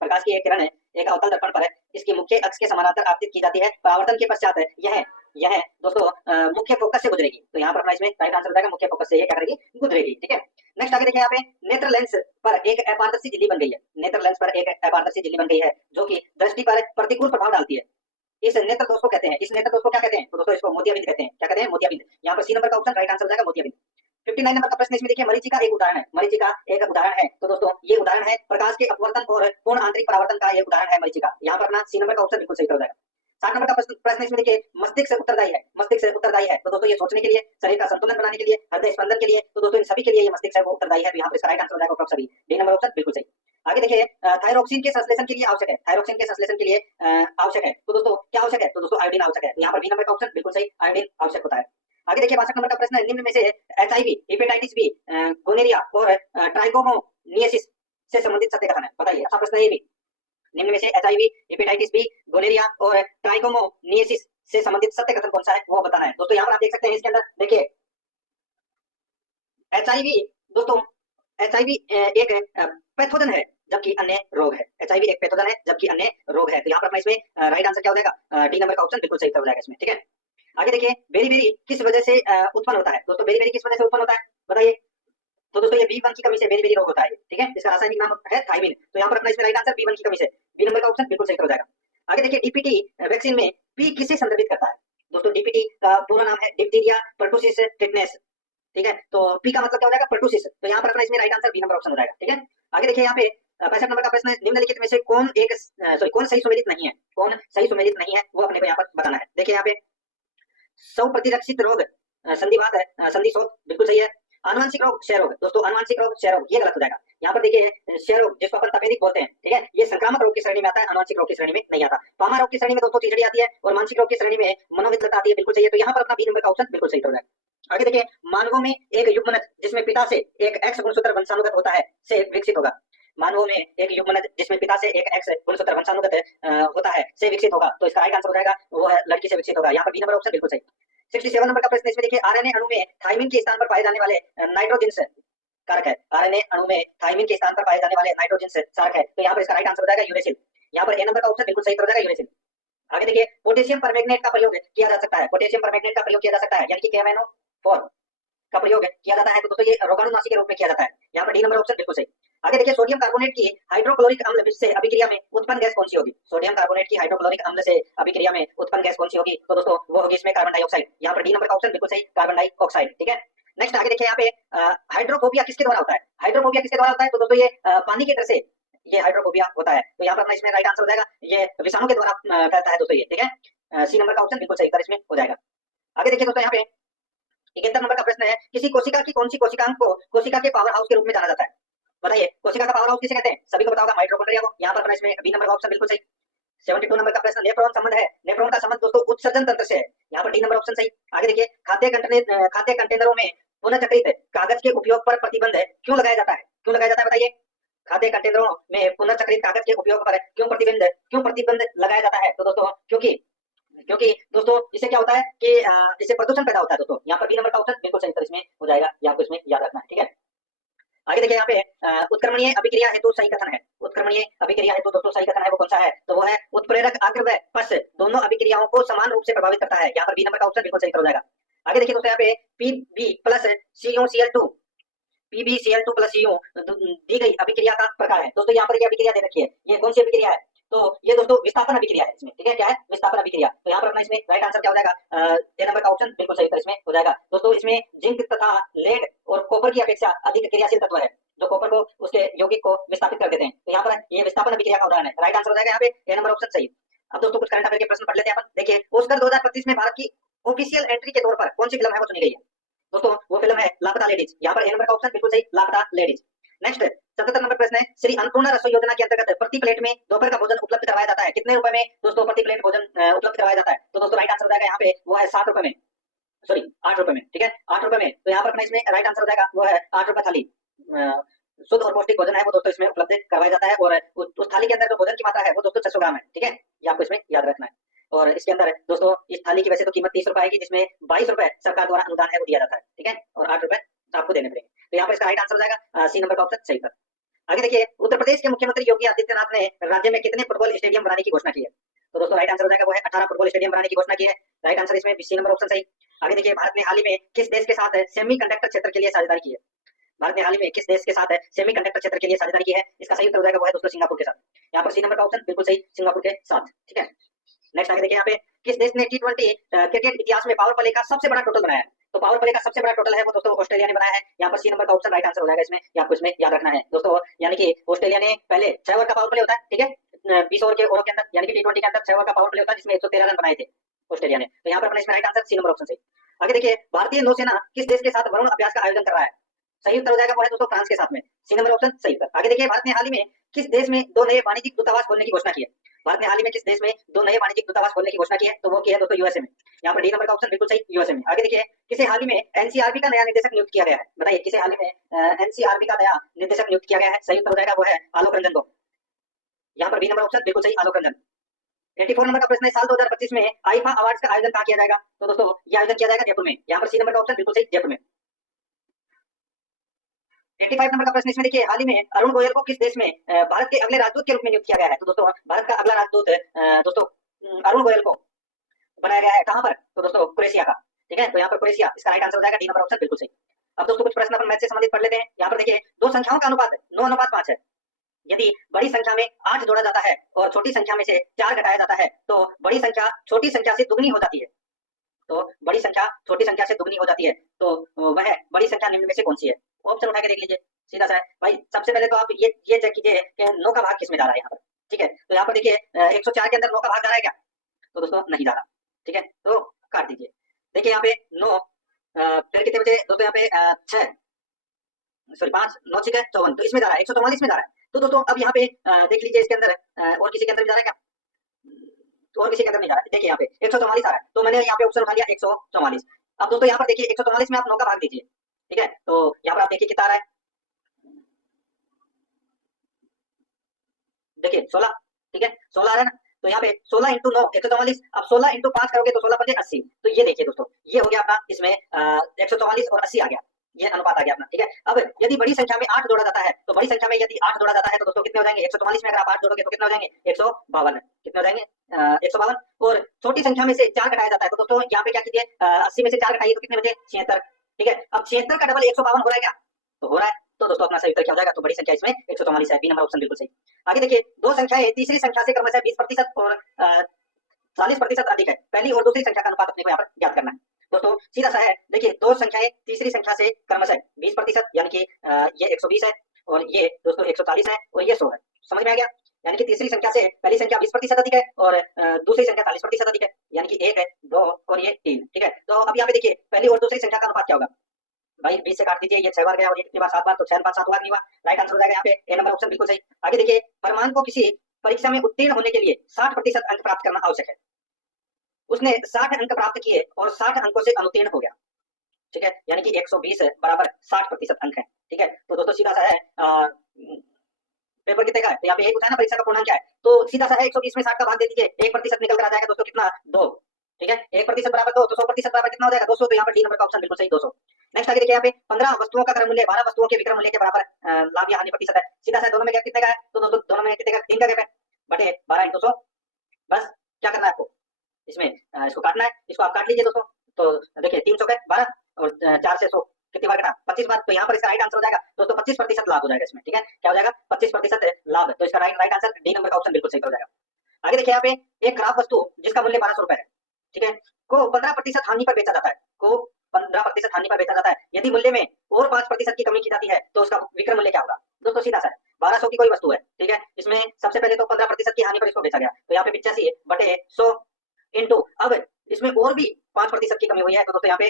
प्रकाश की एक किरण एक अवतल दर्पण पर इसकी मुख्य अक्ष के समानांतर आपतित की जाती है। परावर्तन के पश्चात यह दोस्तों मुख्य फोकस से गुजरेगी। तो यहाँ पर अपना इसमें राइट आंसर हो जाएगा मुख्य फोकस से ये क्या करेगी? गुजरेगी, ठीक है। नेक्स्ट आगे देखिए, यहाँ पे नेत्र लेंस पर एक अपारदर्शी झिल्ली बन गई है। नेत्र लेंस पर एक अपारदर्शी झिल्ली बन गई है जो कि दृष्टि पर प्रतिकूल प्रभाव डालती है। इस नेत्र दोष को कहते हैं, इस नेत्र दोष को क्या कहते हैं? तो दोस्तों इसको मोतियाबिंद कहते हैं। क्या कहते हैं? मोतियाबिंद। यहाँ पर सी नंबर का ऑप्शन राइट आंसर हो जाएगा मोतियाबिंद। 59 नंबर का प्रश्न इसमें देखिए, मरीचिका का एक उदाहरण है, मरीचिका एक उदाहरण है। तो दोस्तों ये उदाहरण है प्रकाश के अपवर्तन और पूर्ण आंतरिक परावर्तन का ये उदाहरण है मरीचिका। यहाँ पर अपना सी नंबर का ऑप्शन बिल्कुल सही हो जाएगा। 60 नंबर का प्रश्न इसमें देखिए, मस्तिष्क उत्तरदायी है, मस्तिष्क उत्तरदायी है। तो दोस्तों ये सोचने के लिए, शरीर का संतुलन बनाने के लिए, हृदय स्पंदन के लिए, तो दोस्तों इन सभी के लिए ये मस्तिष्क है वो उत्तरदायी है। तो यहाँ पर इसका राइट आंसर हो जाएगा सभी, डी नंबर ऑप्शन बिल्कुल सही। आगे देखिए थायरोक्सिन के संश्लेषण के लिए आवश्यक है, थायरोक्सिन के संश्लेषण के लिए आवश्यक है, तो दोस्तों क्या आवश्यक है, तो दोस्तों आयोडीन आवश्यक है। तो यहाँ पर बी नंबर का ऑप्शन बिल्कुल सही, आयोडीन आवश्यक होता है। आगे देखिए 62 नंबर का प्रश्न है, निम्न में से एचआईवी, हेपेटाइटिस बी, गोनेरिया और ट्राइकोमोनियासिस से संबंधित सत्य कथन है, बताइए। अच्छा प्रश्न है ये भी। निम्न में से एचआईवी, हेपेटाइटिस बी, गोनेरिया और ट्राइकोमोनियासिस से संबंधित सत्य कथन कौन सा है, वो बताना है। दोस्तों यहाँ पर आप देख सकते हैं इसके अंदर देखिए एचआईवी, दोस्तों एचआईवी एक पैथोजन है जबकि अन्य रोग है। एचआईवी एक पैथोजन है जबकि अन्य रोग है। तो यहाँ पर अपना इसमें राइट आंसर क्या हो जाएगा, डी नंबर का ऑप्शन बिल्कुल सही हो जाएगा इसमें, ठीक है। आगे देखिए बेरी बेरी किस वजह से उत्पन्न होता है, दोस्तों बेरी बेरी किस वजह से उत्पन्न होता है, बताइए। तो दोस्तों ये B1 की कमी से बेरी बेरी रोग होता है, ठीक है। इसका रासायनिक नाम है थायमिन। तो यहाँ पर अपना इसमें राइट आंसर B1 की कमी से, बी नंबर का ऑप्शन बिल्कुल सही हो जाएगा। आगे देखिए डीपीटी वैक्सीन में पी किसे संदर्भित करता है, दोस्तों डीपीटी का पूरा नाम है डिप्थीरिया परटूसिस टिटनेस, ठीक है। तो पी का मतलब क्या हो जाएगा, परटूसिस। तो यहाँ पर अपना इसमें right answer b number option हो जाएगा, ठीक है। आगे देखिए यहाँ पे 65 नंबर का प्रश्न है, निम्नलिखित में से कौन सही सुमेलित नहीं है, कौन सही सुमेलित नहीं है वो अपने को यहाँ पर बताना है। देखिए यहाँ पे स्वप्रतिरक्षित रोग संधिवात है, संधिशोथ बिल्कुल सही है। आनुवंशिक रोग क्षय रोग, दोस्तों आनुवंशिक रोग क्षय रोग ये गलत हो जाएगा। यहाँ पर देखिए क्षय रोग जिसको अपन तपेदिक बोलते हैं, ठीक है, ये संक्रामक रोग की श्रेणी में आता है, आनुवंशिक रोग की श्रेणी में नहीं आता। पामा रोग की श्रेणी में दोस्तों चिचड़ी आती है और मानसिक रोग की श्रेणी में मनोविकलता आती है, बिल्कुल सही है। तो यहाँ पर अपना बी नंबर का ऑप्शन बिल्कुल सही हो जाएगा। आगे देखिए मानवों में एक युग्मनज जिसमें पिता से एक एक्स गुणसूत्र वंशानुगत होता है से विकसित होगा, मानवों में एक युग्मनज जिसमें पिता से एक एक्स गुणसूत्र वंशानुगत होता है से विकसित होगा। तो इसका राइट आंसर हो जाएगा वो है लड़की से विकसित होगा। यहाँ पर बी नंबर ऑप्शन बिल्कुल सही। 67 नंबर का प्रश्न इसमें देखिए आरएनए अणु में थायमिन के स्थान पर पाए जाने वाले नाइट्रोजन कारक है, आरएनए अणु में थायमिन के स्थान पर पाए जाने वाले नाइट्रोजन कारक है। तो यहाँ पर इसका राइट आंसर हो जाएगा यूरेसिल। यहाँ पर ए नंबर का ऑप्शन बिल्कुल सही हो जाएगा यूरेसिल। आगे देखिए पोटेशियम परमैंगनेट का प्रयोग किया जा सकता है, पोटेशियम परमैंगनेट का प्रयोग किया जा सकता है यानी कि KMnO4 का प्रयोग किया जाता है। तो दोस्तों ये रोगाणुनाशी के रूप में किया जाता है। यहाँ पर डी नंबर ऑप्शन बिल्कुल सही। आगे देखिए सोडियम कार्बोनेट की हाइड्रोक्लोरिक अम्ल से अभिक्रिया में उत्पन्न गैस कौन सी होगी, सोडियम कार्बोनेट की हाइड्रोक्लोरिक अम्ल से अभिक्रिया में उत्पन्न गैस कौन सी होगी, तो दोस्तों वो होगी इसमें कार्बन डाइऑक्साइड। यहाँ पर डी नंबर का ऑप्शन बिल्कुल सही, कार्बन डाइऑक्साइड, ठीक है। नेक्स्ट आगे देखिए यहाँ पे हाइड्रोफोबिया किसके द्वारा होता है, हाइड्रोफोबिया किसके द्वारा होता है, तो दोस्तों ये पानी के डर से ये हाइड्रोफोबिया होता है। तो यहाँ पर अपना इसमें राइट आंसर हो जाएगा ये विषाणु के द्वारा करता है दोस्तों ये, ठीक है। सी नंबर का ऑप्शन बिल्कुल सही इसमें हो जाएगा। आगे देखिए दोस्तों यहाँ पे 71 नंबर का प्रश्न है, किसी कोशिका की कौन सी कोशिकांग को कोशिका के पावर हाउस के रूप में जाना जाता है, बताइए। कोशिका का पावर हाउस किसे कहते हैं, सभी को पता होगा, माइटोकॉन्ड्रिया को। यहाँ पर अपना इसमें बी नंबर का ऑप्शन बिल्कुल सही। 72 नंबर का प्रश्न नेफ्रॉन संबंध है, नेफ्रॉन का संबंध दोस्तों उत्सर्जन तंत्र से है। यहाँ पर डी नंबर ऑप्शन सही। आगे देखिए खाद्य कंटेनरों में पुनर्चक्रित कागज के उपयोग पर प्रतिबंध क्यों लगाया जाता है, क्यों लगाया जाता है बताइए। खाद्य कंटेनरों में पुनर्चक्रित कागज के उपयोग पर क्यों प्रतिबंध लगाया जाता है, तो दोस्तों क्योंकि दोस्तों इससे क्या होता है कि इससे प्रदूषण पैदा होता है दोस्तों। यहाँ पर बी नंबर का ऑप्शन बिल्कुल सही इसमें हो जाएगा, ये आपको इसमें याद रखना है, ठीक है। आगे देखिए यहाँ पे उत्क्रमणीय अभिक्रिया हेतु सही कथन है, उत्क्रमणीय अभिक्रिया हेतु दोस्तों सही कथन है वो कौन सा है, तो वो है उत्प्रेरक अग्र व पश्च दोनों अभिक्रियाओं को समान रूप से प्रभावित करता है। यहाँ पर बी नंबर का ऑप्शन बिल्कुल सही हो जाएगा। आगे देखिए दोस्तों यहाँ पे PbClCl2 दी गई अभिक्रिया का प्रकार है। दोस्तों यहाँ पर ये अभिक्रिया दे रखी है, ये कौन सी अभिक्रिया है, तो ये दोस्तों विस्थापन अभिक्रिया है इसमें, ठीक है। क्या है, विस्थापन अभिक्रिया। तो यहाँ पर अपना इसमें राइट आंसर क्या हो जाएगा, ए नंबर का ऑप्शन बिल्कुल सही इसमें हो जाएगा। दोस्तों इसमें जिंक तथा लेड और कॉपर की अपेक्षा अधिक क्रियाशील तत्व है जो कॉपर को उसके यौगिक को विस्थापित कर देते हैं। तो यहाँ पर ये विस्थापन अभिक्रिया का उदाहरण है, राइट आंसर हो जाएगा यहाँ पे ए नंबर ऑप्शन सही। अब दोस्तों कुछ करंट अफेयर के प्रश्न पढ़ लेते हैं अपन। देखिए ऑस्कर 2025 में भारत की ऑफिशियल एंट्री के तौर पर कौन सी फिल्म है वो चुनी गई है, दोस्तों वो फिल्म है लापता लेडीज। यहाँ पर ए नंबर का ऑप्शन बिल्कुल सही, लापता लेडीज। नेक्स्ट 77 नंबर प्रश्न है, श्री अन्नपूर्णा रसोई योजना के अंतर्गत प्रति प्लेट में दोपहर का भोजन उपलब्ध करवाया जाता है, कितने रुपए में दोस्तों प्रति प्लेट भोजन उपलब्ध करवाया जाता है, तो दोस्तों राइट आंसर हो जाएगा यहाँ पे वो है 7 रुपए में, सॉरी 8 रुपए में, ठीक है, 8 रुपए में। तो यहाँ पर अपना इसमें राइट आंसर हो जाएगा वो है 8 रुपए थाली। शुद्ध और पौष्टिक भोजन है वो दोस्तों इसमें उपलब्ध करवाया जाता है और उस थाली के अंदर जो भोजन की मात्रा है वो दोस्तों 600 ग्राम है, ठीक है, ये आपको इसमें याद रखना है। और इसके अंदर दोस्तों इस थाली की वैसे तो कीमत 30 रुपए आएगी जिसमें 22 रुपए सरकार द्वारा अनुदान है वो दिया जाता है, ठीक है, और 8 रुपए आपको देने पड़ेंगे। तो यहाँ पर इसका राइट आंसर हो जाएगा सी नंबर का ऑप्शन सही था। आगे देखिए उत्तर प्रदेश के मुख्यमंत्री योगी आदित्यनाथ ने राज्य में कितने फुटबॉल स्टेडियम बनाने की घोषणा की है, तो दोस्तों राइट आंसर हो जाएगा वो है 18 फुटबॉल स्टेडियम बनाने की घोषणा की है, राइट आंसर इसमें सी नंबर ऑप्शन सही। आगे देखिए भारत ने हाल ही में किस देश के साथ सेमीकंडक्टर क्षेत्र के लिए साझेदारी की है, भारत ने हाल ही में किस देश के साथ सेमीकंडक्टर क्षेत्र के लिए साझेदारी की है, इसका सही उत्तर हो जाएगा वो है दोस्तों सिंगापुर के साथ। यहाँ पर सी नंबर का ऑप्शन बिल्कुल सही, सिंगापुर के साथ, ठीक है। नेक्स्ट आगे देखिए यहाँ पे किस देश ने T20 क्रिकेट इतिहास में पावर प्ले का सबसे बड़ा टोटल बनाया है, तो पावर प्ले का सबसे बड़ा टोटल है वो दोस्तों ऑस्ट्रेलिया ने बनाया है। यहाँ पर सी नंबर का ऑप्शन राइट आंसर हो जाएगा इसमें, आपको इसमें याद रखना है दोस्तों, यानी कि ऑस्ट्रेलिया ने पहले 6 ओवर का पावर प्ले होता है, ठीक है, 20 ओवर के अंदर यानी कि T20 के अंदर 6 ओवर का पावर प्ले होता है जिसमें 113 रन बनाए थे ऑस्ट्रेलिया ने। तो यहाँ पर अपना इसमें right answer c number option सही। आगे देखिए भारतीय नौसेना किस देश के साथ वरुण अभ्यास का आयोजन कर रहा है, सही उत्तर हो जाएगा वो है दोस्तों फ्रांस के साथ में, सी नंबर ऑप्शन सही उत्तर। आगे देखिए भारत ने हाल ही में किस देश में दो नए वाणिज्यिक दूतावास खोलने की घोषणा की है? भारत ने हाल ही में किस देश में दो नए वाणिज्यिक दूतावास खोलने की घोषणा की है? तो वो की है दोस्तों यूएसए में। यहाँ पर डी नंबर का ऑप्शन बिल्कुल सही, यूएसए में। आगे देखिए, किसे हाल ही में एनसीआरबी का नया निर्देशक नियुक्त किया गया है? बताइए, किसे हाल ही में एनसीआरबी का नया निर्देशक नियुक्त किया गया है? सही उत्तर हो जाएगा वो है आलोक रंजन को। यहाँ पर बी नंबर ऑप्शन बिल्कुल सही, आलोक रंजन। 84 नंबर का प्रश्न है, साल 2025 में आईफा अवार्ड्स का आयोजन कहाँ किया जाएगा? तो दोस्तों ये आयोजन किया जाएगा जयपुर में। यहाँ पर सी नंबर का ऑप्शन बिल्कुल सही, जयपुर में। 85 नंबर का प्रश्न इसमें देखिए, हाल ही में अरुण गोयल को किस देश में भारत के अगले राजदूत के रूप में नियुक्त किया गया है? तो दोस्तों भारत का अगला राजदूत दोस्तों अरुण गोयल को बनाया गया है कहां पर? तो दोस्तों क्रोएशिया का। ठीक है, तो यहाँ पर क्रोएशिया इसका राइट आंसर हो जाएगा, डी नंबर ऑप्शन बिल्कुल सही। अब दोस्तों कुछ प्रश्न अपन मैथ से संबंधित पढ़ लेते हैं। यहाँ पर देखिए, दो संख्याओं का अनुपात 9:5 है। यदि बड़ी संख्या में 8 जोड़ा जाता है और छोटी संख्या में से 4 घटाया जाता है तो बड़ी संख्या छोटी संख्या से दुगनी हो जाती है। तो बड़ी संख्या छोटी संख्या से दुगनी हो जाती है, तो वह बड़ी संख्या निम्न में से कौन सी है? ऑप्शन उठा के देख लीजिए, सीधा सा है भाई। सबसे पहले तो आप ये चेक कीजिए कि 9 का भाग किस में जा रहा है यहाँ पर। ठीक है, तो यहाँ पर देखिए 104 के अंदर 9 का भाग जा रहा है क्या? तो दोस्तों नहीं जा रहा। ठीक है, तो काट दीजिए। देखिए यहाँ पे 9 फिर कितने बचे दोस्तों? यहाँ पे 6 सॉरी 5 9 6 54, तो इसमें जा रहा है 144 में जा रहा है। तो दोस्तों अब यहाँ पे देख लीजिए इसके अंदर और किसी के अंदर भी जा रहा है क्या? तो और किसी के अंदर नहीं जा रहा है। देखिए यहाँ पे 144 आ रहा है, तो मैंने यहाँ पे ऑप्शन उठा लिया 144। अब दोस्तों यहाँ पर देखिए 144 में आप 9 का भाग दीजिए। ठीक है, तो यहाँ पर आप देखिए कितना आ रहा है, देखिए 16। ठीक है, 16 आ रहा है ना, तो यहाँ पे 16 इंटू 9 144। अब 16 इंटू 5 करोगे तो 16 पंजे 80। तो ये देखिए दोस्तों, ये हो गया अपना इसमें 144 और 80 आ गया, ये अनुपात आ गया अपना। ठीक है, अब यदि बड़ी संख्या में 8 जोड़ा जाता है तो बड़ी संख्या में यदि 8 जोड़ा जाता है तो दोस्तों कितने हो जाएंगे? 144 में अगर आप 8 जोड़ोगे तो कितने हो जाएंगे? 152। कितने हो जाएंगे? 152। और छोटी संख्या में से 4 घटाया जाता है तो दोस्तों यहाँ पे क्या कीजिए, 80 में से 4 घटाइए तो कितने बचे? 76। ठीक है, अब 76 का डबल 152 हो रहा है क्या? तो हो रहा है, तो दोस्तों अपना सही उत्तर क्या हो जाएगा? तो बड़ी संख्या इसमें 144 है, बी नंबर ऑप्शन बिल्कुल सही। आगे देखिए, दो संख्याएं तीसरी संख्या से क्रमशः 20% और 40% अधिक है। पहली और दूसरी संख्या का अनुपात अपने को यहाँ पर ज्ञात करना है। दोस्तों सीधा सा है, देखिए दो संख्याएं तीसरी संख्या से क्रमशः 20%, यानी कि ये 120 है और ये दोस्तों 140 है और ये 100 है। समझ में आ गया? यानी कि तीसरी संख्या से पहली संख्या 20% अधिक है और दूसरी संख्या 40% अधिक है, यानी कि 1 है 2 और ये 3। ठीक है, तो अब यहाँ पे देखिए पहली और दूसरी संख्या का अनुपात क्या होगा भाई? 20 से काट दीजिए, ये 6 बार गया और ये कितनी बार? 7 बार, तो 6 5 7 बार नहीं हुआ। राइट आंसर हो जाएगा यहाँ पे ए नंबर ऑप्शन बिल्कुल सही। आगे देखिए, फरमान को किसी परीक्षा में उत्तीर्ण होने के लिए 60% अंक प्राप्त करना आवश्यक है। उसने 60 अंक प्राप्त किए और 60 अंकों से अनुत्तीर्ण हो गया। ठीक है, यानी कि 120 बराबर 60% अंक है। ठीक है, तो दोस्तों सीधा सा है पेपर कितने का है? तो यहाँ पे एक पूछा है ना परीक्षा का पूर्णांक क्या है, तो सीधा सा है 120 में 60 का भाग दे दीजिए, 1% निकल कर आ जाएगा दोस्तों कितना? 2। ठीक है, 1% बराबर 2, तो 100% बराबर कितना हो जाएगा? 200। तो यहाँ पर डी नंबर का ऑप्शन बिल्कुल सही, 200। नेक्स्ट आगे देखिए, यहाँ पे 15 वस्तुओं का क्रय मूल्य 12 वस्तुओं के विक्रय मूल्य के बराबर लाभ या हानि प्रतिशत है। सीधा सा दोनों में गैप कितने का है? तो दोस्तों दोनों में कितने का? 3 का गैप है, बटे 12 इंटू 100। बस क्या करना है आपको इसमें, इसको काटना है। इसको आप काट लीजिए दोस्तों, तो देखिए 300 का 12 और 4 से 100 कितनी बार कटा? 25 बार। तो यहाँ पर इसका राइट आंसर हो जाएगा दोस्तों 25% लाभ हो जाएगा इसमें। ठीक है, क्या हो जाएगा? 25% लाभ। तो इसका राइट आंसर डी नंबर का ऑप्शन बिल्कुल सही हो जाएगा। आगे देखिए, यहाँ पे एक खराब वस्तु जिसका मूल्य 1200 रुपए है, ठीक है, को 15% हानि पर बेचा जाता है, को 15% हानि पर बेचा जाता है। यदि मूल्य में और 5% की कमी की जाती है तो उसका विक्रय मूल्य क्या होगा? दोस्तों सीधा सा है, 1200 की कोई वस्तु है, ठीक है, इसमें सबसे पहले तो 15% की हानि पर इसको बेचा गया, तो यहाँ पे 85 बटे 100 इंटू, अब इसमें और भी 5% की कमी हुई है तो दोस्तों यहाँ पे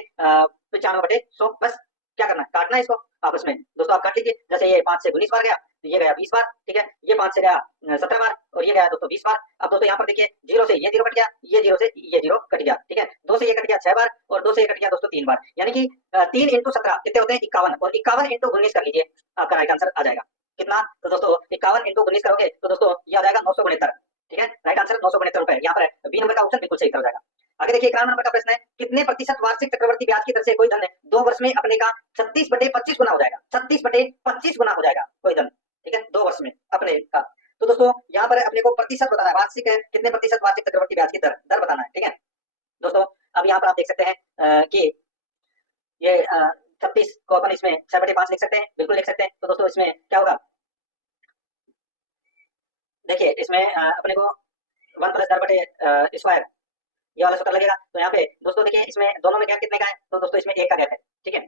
95 बटे 100। बस क्या करना है? काटना है इसको आपस में। दोस्तों आप काट लीजिए, जैसे ये 5 से 19 बार गया तो ये गया 20 बार। ठीक है, ये 5 से गया 17 बार और ये गया दोस्तों 20 बार। अब दोस्तों यहाँ पर देखिए 0 से ये 0 कट गया, ये 0 से ये 0 कट गया। ठीक है, 2 से ये कट गया 6 बार और 2 से ये कट गया दोस्तों 3 बार, यानी कि 3 इंटू 17 कितने होते हैं? 51, और 51 इंटू 19 कर लीजिए, आपका राइट आंसर आ जाएगा कितना? तो दोस्तों 51 इंटू 19 करोगे तो दोस्तों ये आ जाएगा 972। ठीक है, राइट आंसर 972 रुपए। यहाँ पर बी नंबर का ऑप्शन बिल्कुल सही हो जाएगा। आगे देखिए 91 नंबर का प्रश्न है, कितने प्रतिशत वार्षिक चक्रवर्ती ब्याज की दर से कोई धन 2 वर्ष में अपने का 36 बटे 25 गुना हो जाएगा? 36 बटे 25 गुना हो जाएगा कोई धन, ठीक है, 2 वर्ष में अपने का। तो दोस्तों यहाँ पर अपने को प्रतिशत बताना है, वार्षिक कितने प्रतिशत वार्षिक चक्रवर्ती ब्याज की दर बताना है। ठीक है दोस्तों, अब यहाँ पर आप देख सकते हैं कि ये 36 को अपन इसमें 6 बटे 5 लिख सकते हैं, बिल्कुल लिख सकते हैं। तो दोस्तों इसमें क्या होगा, देखिए इसमें अपने को 1 प्लस दर बटे स्क्वायर ये वाला सूत्र लगेगा। तो यहाँ पे दोस्तों देखिए इसमें दोनों में गैप कितने का है? तो दोस्तों इसमें 1 का गैप है। ठीक है,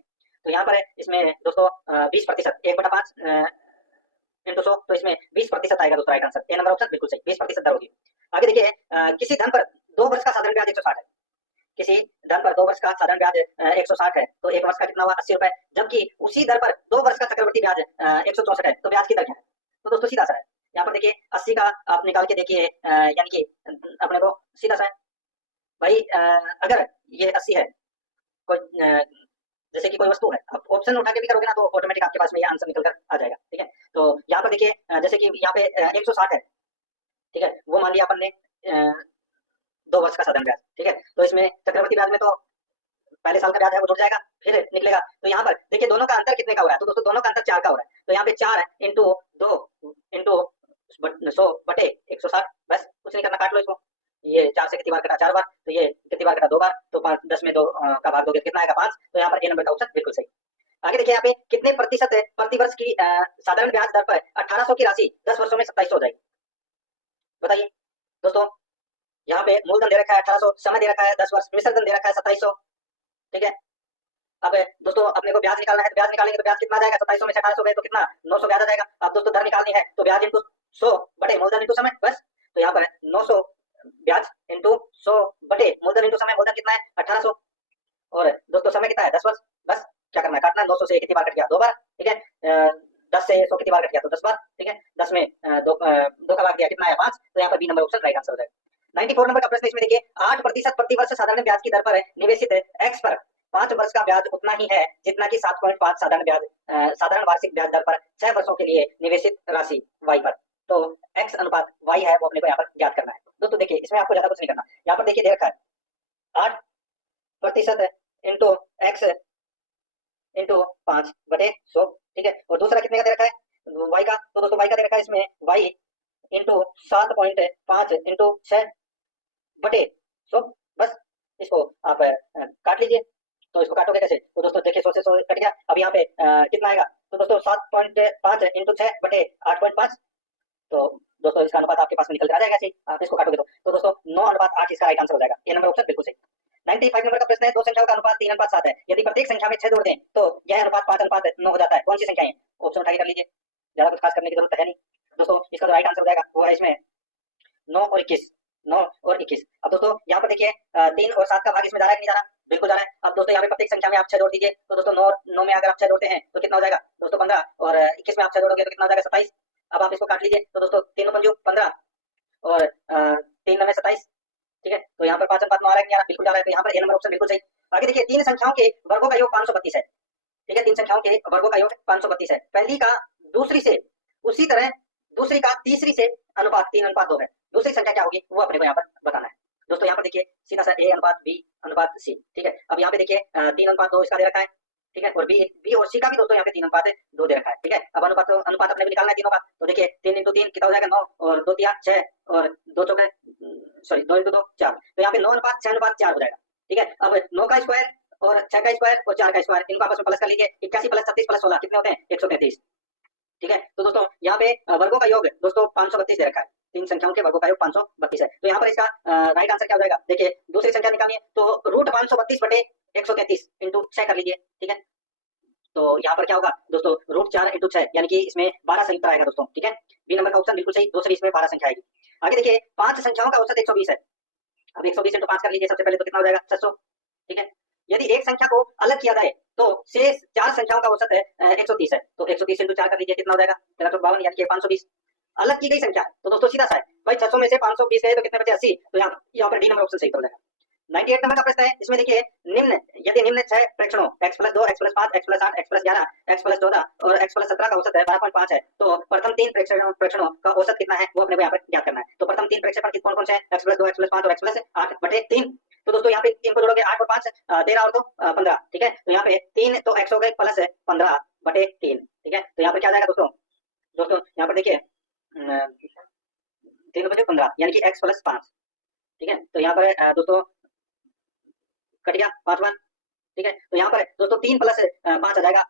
तो यहाँ पर इसमें दोस्तों 20%, 1/5 इंटू 100, तो इसमें 20% आएगा दोस्तों, right answer A number option बिल्कुल सही, 20% दर होगी। आगे देखिए किसी धन पर 2 वर्ष का साधारण ब्याज 160 है, किसी धन पर 2 वर्ष का साधारण ब्याज 160 है, तो 1 वर्ष का कितना हुआ? 80 रुपए, जबकि उसी दर पर 2 वर्ष का चक्रवर्ती ब्याज 164 है, तो ब्याज की दर क्या है? तो दोस्तों सीधा सा है, यहाँ पर देखिए 80 का आप निकाल के देखिए, यानी कि अपने को सीधा सा भाई, अगर ये 80 है, कोई जैसे कि कोई वस्तु है, आप ऑप्शन उठा के भी करोगे ना तो ऑटोमेटिक आपके पास में ये आंसर निकल कर आ जाएगा। ठीक है, तो यहाँ पर देखिए जैसे कि यहाँ पे 160 है, ठीक है, वो मान लिया अपन ने 2 वर्ष का साधारण ब्याज। ठीक है, तो इसमें चक्रवर्ती ब्याज में तो पहले साल का ब्याज है वो जुड़ जाएगा, फिर निकलेगा। तो यहाँ पर देखिए दोनों का अंतर कितने का हो रहा है, तो दोस्तों दोनों का अंतर 4 का हो रहा है। तो यहाँ पे 4 इंटू 2 इंटू 100 बटे 160, बस कुछ नहीं करना, काट लो इसको। ये 4 से कितनी बार कटा, 4 बार, तो ये कितनी बार कटा, 2 बार, तो 5 10 में 2 का भाग दोगे तो कितना आएगा, 5। तो यहाँ पर ए नंबर का ऑप्शन बिल्कुल सही। आगे देखिए यहाँ पे कितने प्रतिशत है प्रति वर्ष की साधारण ब्याज दर पर 1800 की राशि 10 वर्षों में 2700 हो जाएगी, बताइए दोस्तों। यहाँ पे मूलधन दे रखा है 1800, समय दे रखा है 10 वर्ष, मिश्र धन दे रखा है 2700। ठीक है, अब दोस्तों अपने को ब्याज निकालना है, तो ब्याज निकालेंगे तो ब्याज कितना आ जाएगा, 2700 में से 1800 गए तो कितना, 900 ब्याज आ जाएगा। अब दोस्तों दर निकालनी है तो ब्याज इंटू 100 बटे मूलधन इंटू समय, बस। तो यहाँ पर 900 ब्याज इंटू 100 बटे मूलधन इंटू समय, मूलधन कितना है 1800, और दोस्तों समय कितना है 10 वर्ष, बस क्या करना है, काटना। 900 से कितनी बार कट गया, 2 बार। ठीक है, 10 से 100 कितनी बार कट गया, तो 10 बार। ठीक है, 10 में 2 का भाग दिया, कितना आया, 5। तो यहाँ पर b number option right answer हो जाएगा। 94 नंबर का प्रश्न, इसमें देखिए 8% प्रति वर्ष साधारण ब्याज की दर पर निवेशित एक्स पर 5 वर्ष का ब्याज उतना ही है जितना कि 7.5 साधारण वार्षिक ब्याज दर पर 6 वर्षों के लिए निवेशित राशि वाई पर। तो एक्स अनुपात वाई है वो अपने को यहाँ पर ज्ञात करना है। दोस्तों देखिए इसमें आपको ज्यादा कुछ नहीं करना, यहाँ पर देखिए दे रखा है 8% इंटू एक्स इंटू 5 बटे 100। ठीक है, और दूसरा कितने का दे रखा है, वाई का, तो दोस्तों वाई का दे रखा है इसमें वाई इंटू 7.5 इंटू 6 बटे 100, बस इसको आप काट लीजिए। तो इसको काटोगे कैसे, तो दोस्तों देखिए 100 से 100 कट गया। अब यहाँ पे कितना आएगा, तो दोस्तों 7.5 इंटू 6 बटे 8.5, तो दोस्तों इसका अनुपात आपके पास में निकल कर आ जाएगा। ऐसे आप इसको काटोगे तो दोस्तों 9/8 इसका राइट आंसर हो जाएगा। ये नंबर ऑप्शन बिल्कुल सही। 95 नंबर का प्रश्न है, दो संख्याओं का अनुपात 3:7 है, यदि प्रत्येक संख्या में 6 जोड़ दें तो यह अनुपात 5:9 हो जाता है, कौन सी संख्या है, ऑप्शन उठा के कर लीजिए, ज्यादा कुछ खास करने की जरूरत है नहीं। दोस्तों इसका जो राइट आंसर हो जाएगा वो है इसमें 9 और 21, 9 और 21। अब दोस्तों यहाँ पर देखिए 3 और 7 का भाग इसमें जा रहा है कि नहीं जा रहा, बिल्कुल जा रहा है। अब दोस्तों यहाँ पे प्रत्येक संख्या में आप 6 जोड़ दीजिए, तो दोस्तों 9 में अगर आप 6 जोड़ते हैं तो कितना हो जाएगा दोस्तों 15, और 21 में आप 6 जोड़ोगे तो कितना हो जाएगा 27। अब आप इसको काट लीजिए, तो दोस्तों 3 पंजू 15 और 3 9 27। ठीक है, तो यहाँ पर 5:9 आ रहा है कि नहीं आ रहा, बिल्कुल जा रहा है। तो यहाँ पर ए नंबर ऑप्शन बिल्कुल सही। आगे देखिए 3 संख्याओं के वर्गों का योग 532 है। ठीक है, 3 संख्याओं के वर्गों का योग 532 है, पहली का दूसरी से, उसी तरह दूसरी का तीसरी से अनुपात 3:2 है। दूसरी संख्या क्या होगी वो अपने को यहाँ पर बताना है। दोस्तों यहाँ पर देखिए सीधा सा ए अनुपात बी अनुपात सी। ठीक है, अब यहाँ पे देखिए 3:2 इसका दे रखा है। ठीक है, और बी और सी का भी दोस्तों यहाँ पे 3:2 दे रखा है। ठीक है, अब अनुपात अपने को निकालना है तीनों का, तो देखिए 3 इंटू 3 कितना हो जाएगा 9, और 2 3 6, और 2 चौके सॉरी 2 इंटू 2 4, तो यहाँ पे 9:6:4 हो जाएगा। ठीक है, अब 9 का स्क्वायर और 6 का स्क्वायर और 4 का स्क्वायर इनको आपस में प्लस कर लीजिए, 81 प्लस 36 प्लस 16 कितने होते हैं 133। ठीक है, तो दोस्तों यहाँ पे वर्गों का योग दोस्तों 532 दे रखा है, 3 संख्याओं के वर्गों का योग 532 है। तो यहाँ पर इसका राइट आंसर क्या हो जाएगा, देखिए दूसरी संख्या निकालिए तो √532 बटे 133 इंटू 6 कर लीजिए। ठीक है, तो यहाँ पर क्या होगा दोस्तों √4 इंटू 6, यानी कि इसमें 12 संख्या आएगा दोस्तों। ठीक है, बी नंबर का ऑप्शन बिल्कुल सही, दूसरी इसमें 12 संख्या आएगी। आगे देखिए 5 संख्याओं का औसत 120 है। अब 120 इंटू 5 कर लीजिए सबसे पहले, तो कितना हो जाएगा 600। ठीक है, यदि एक संख्या को अलग किया जाए तो शेष 4 संख्याओं का औसत है 130 है, तो 130 इंटू 4 कर लीजिए, कितना हो जाएगा 1352, यानी कि 520। अलग की गई संख्या तो दोस्तों सीधा सा है भाई, 600 में से 520 गए तो कितने बचे 80, तो यहाँ पर डी नंबर ऑप्शन सही हो जाएगा। 98 नंबर का प्रश्न है, इसमें देखिए यदि निम्न 6 प्रेक्षणों x+2 x+5 x+8 x+11 x+14 और x+17 का औसत है 12.5 है, तो प्रथम 3 प्रेक्षणों का औसत कितना है वो अपने को यहाँ पर ज्ञात करना है। तो प्रथम 3 प्रेक्षण कौन कौन से हैं, x+2 x+5 और x+8 बटे 3। तो दोस्तों यहाँ पे 3 को जोड़ोगे 8 और 5 13 और 2 15। ठीक है, तो यहाँ पे 3 तो x हो गए प्लस 15 बटे 3। ठीक है, तो यहाँ पर क्या जाएगा दोस्तों यहाँ पर देखिए 3 बटे 15 यानी कि x+5। ठीक है, तो यहाँ पर दोस्तों कट गया 5 बार। ठीक है, तो यहाँ पर दोस्तों 3 प्लस 5 आ जाएगा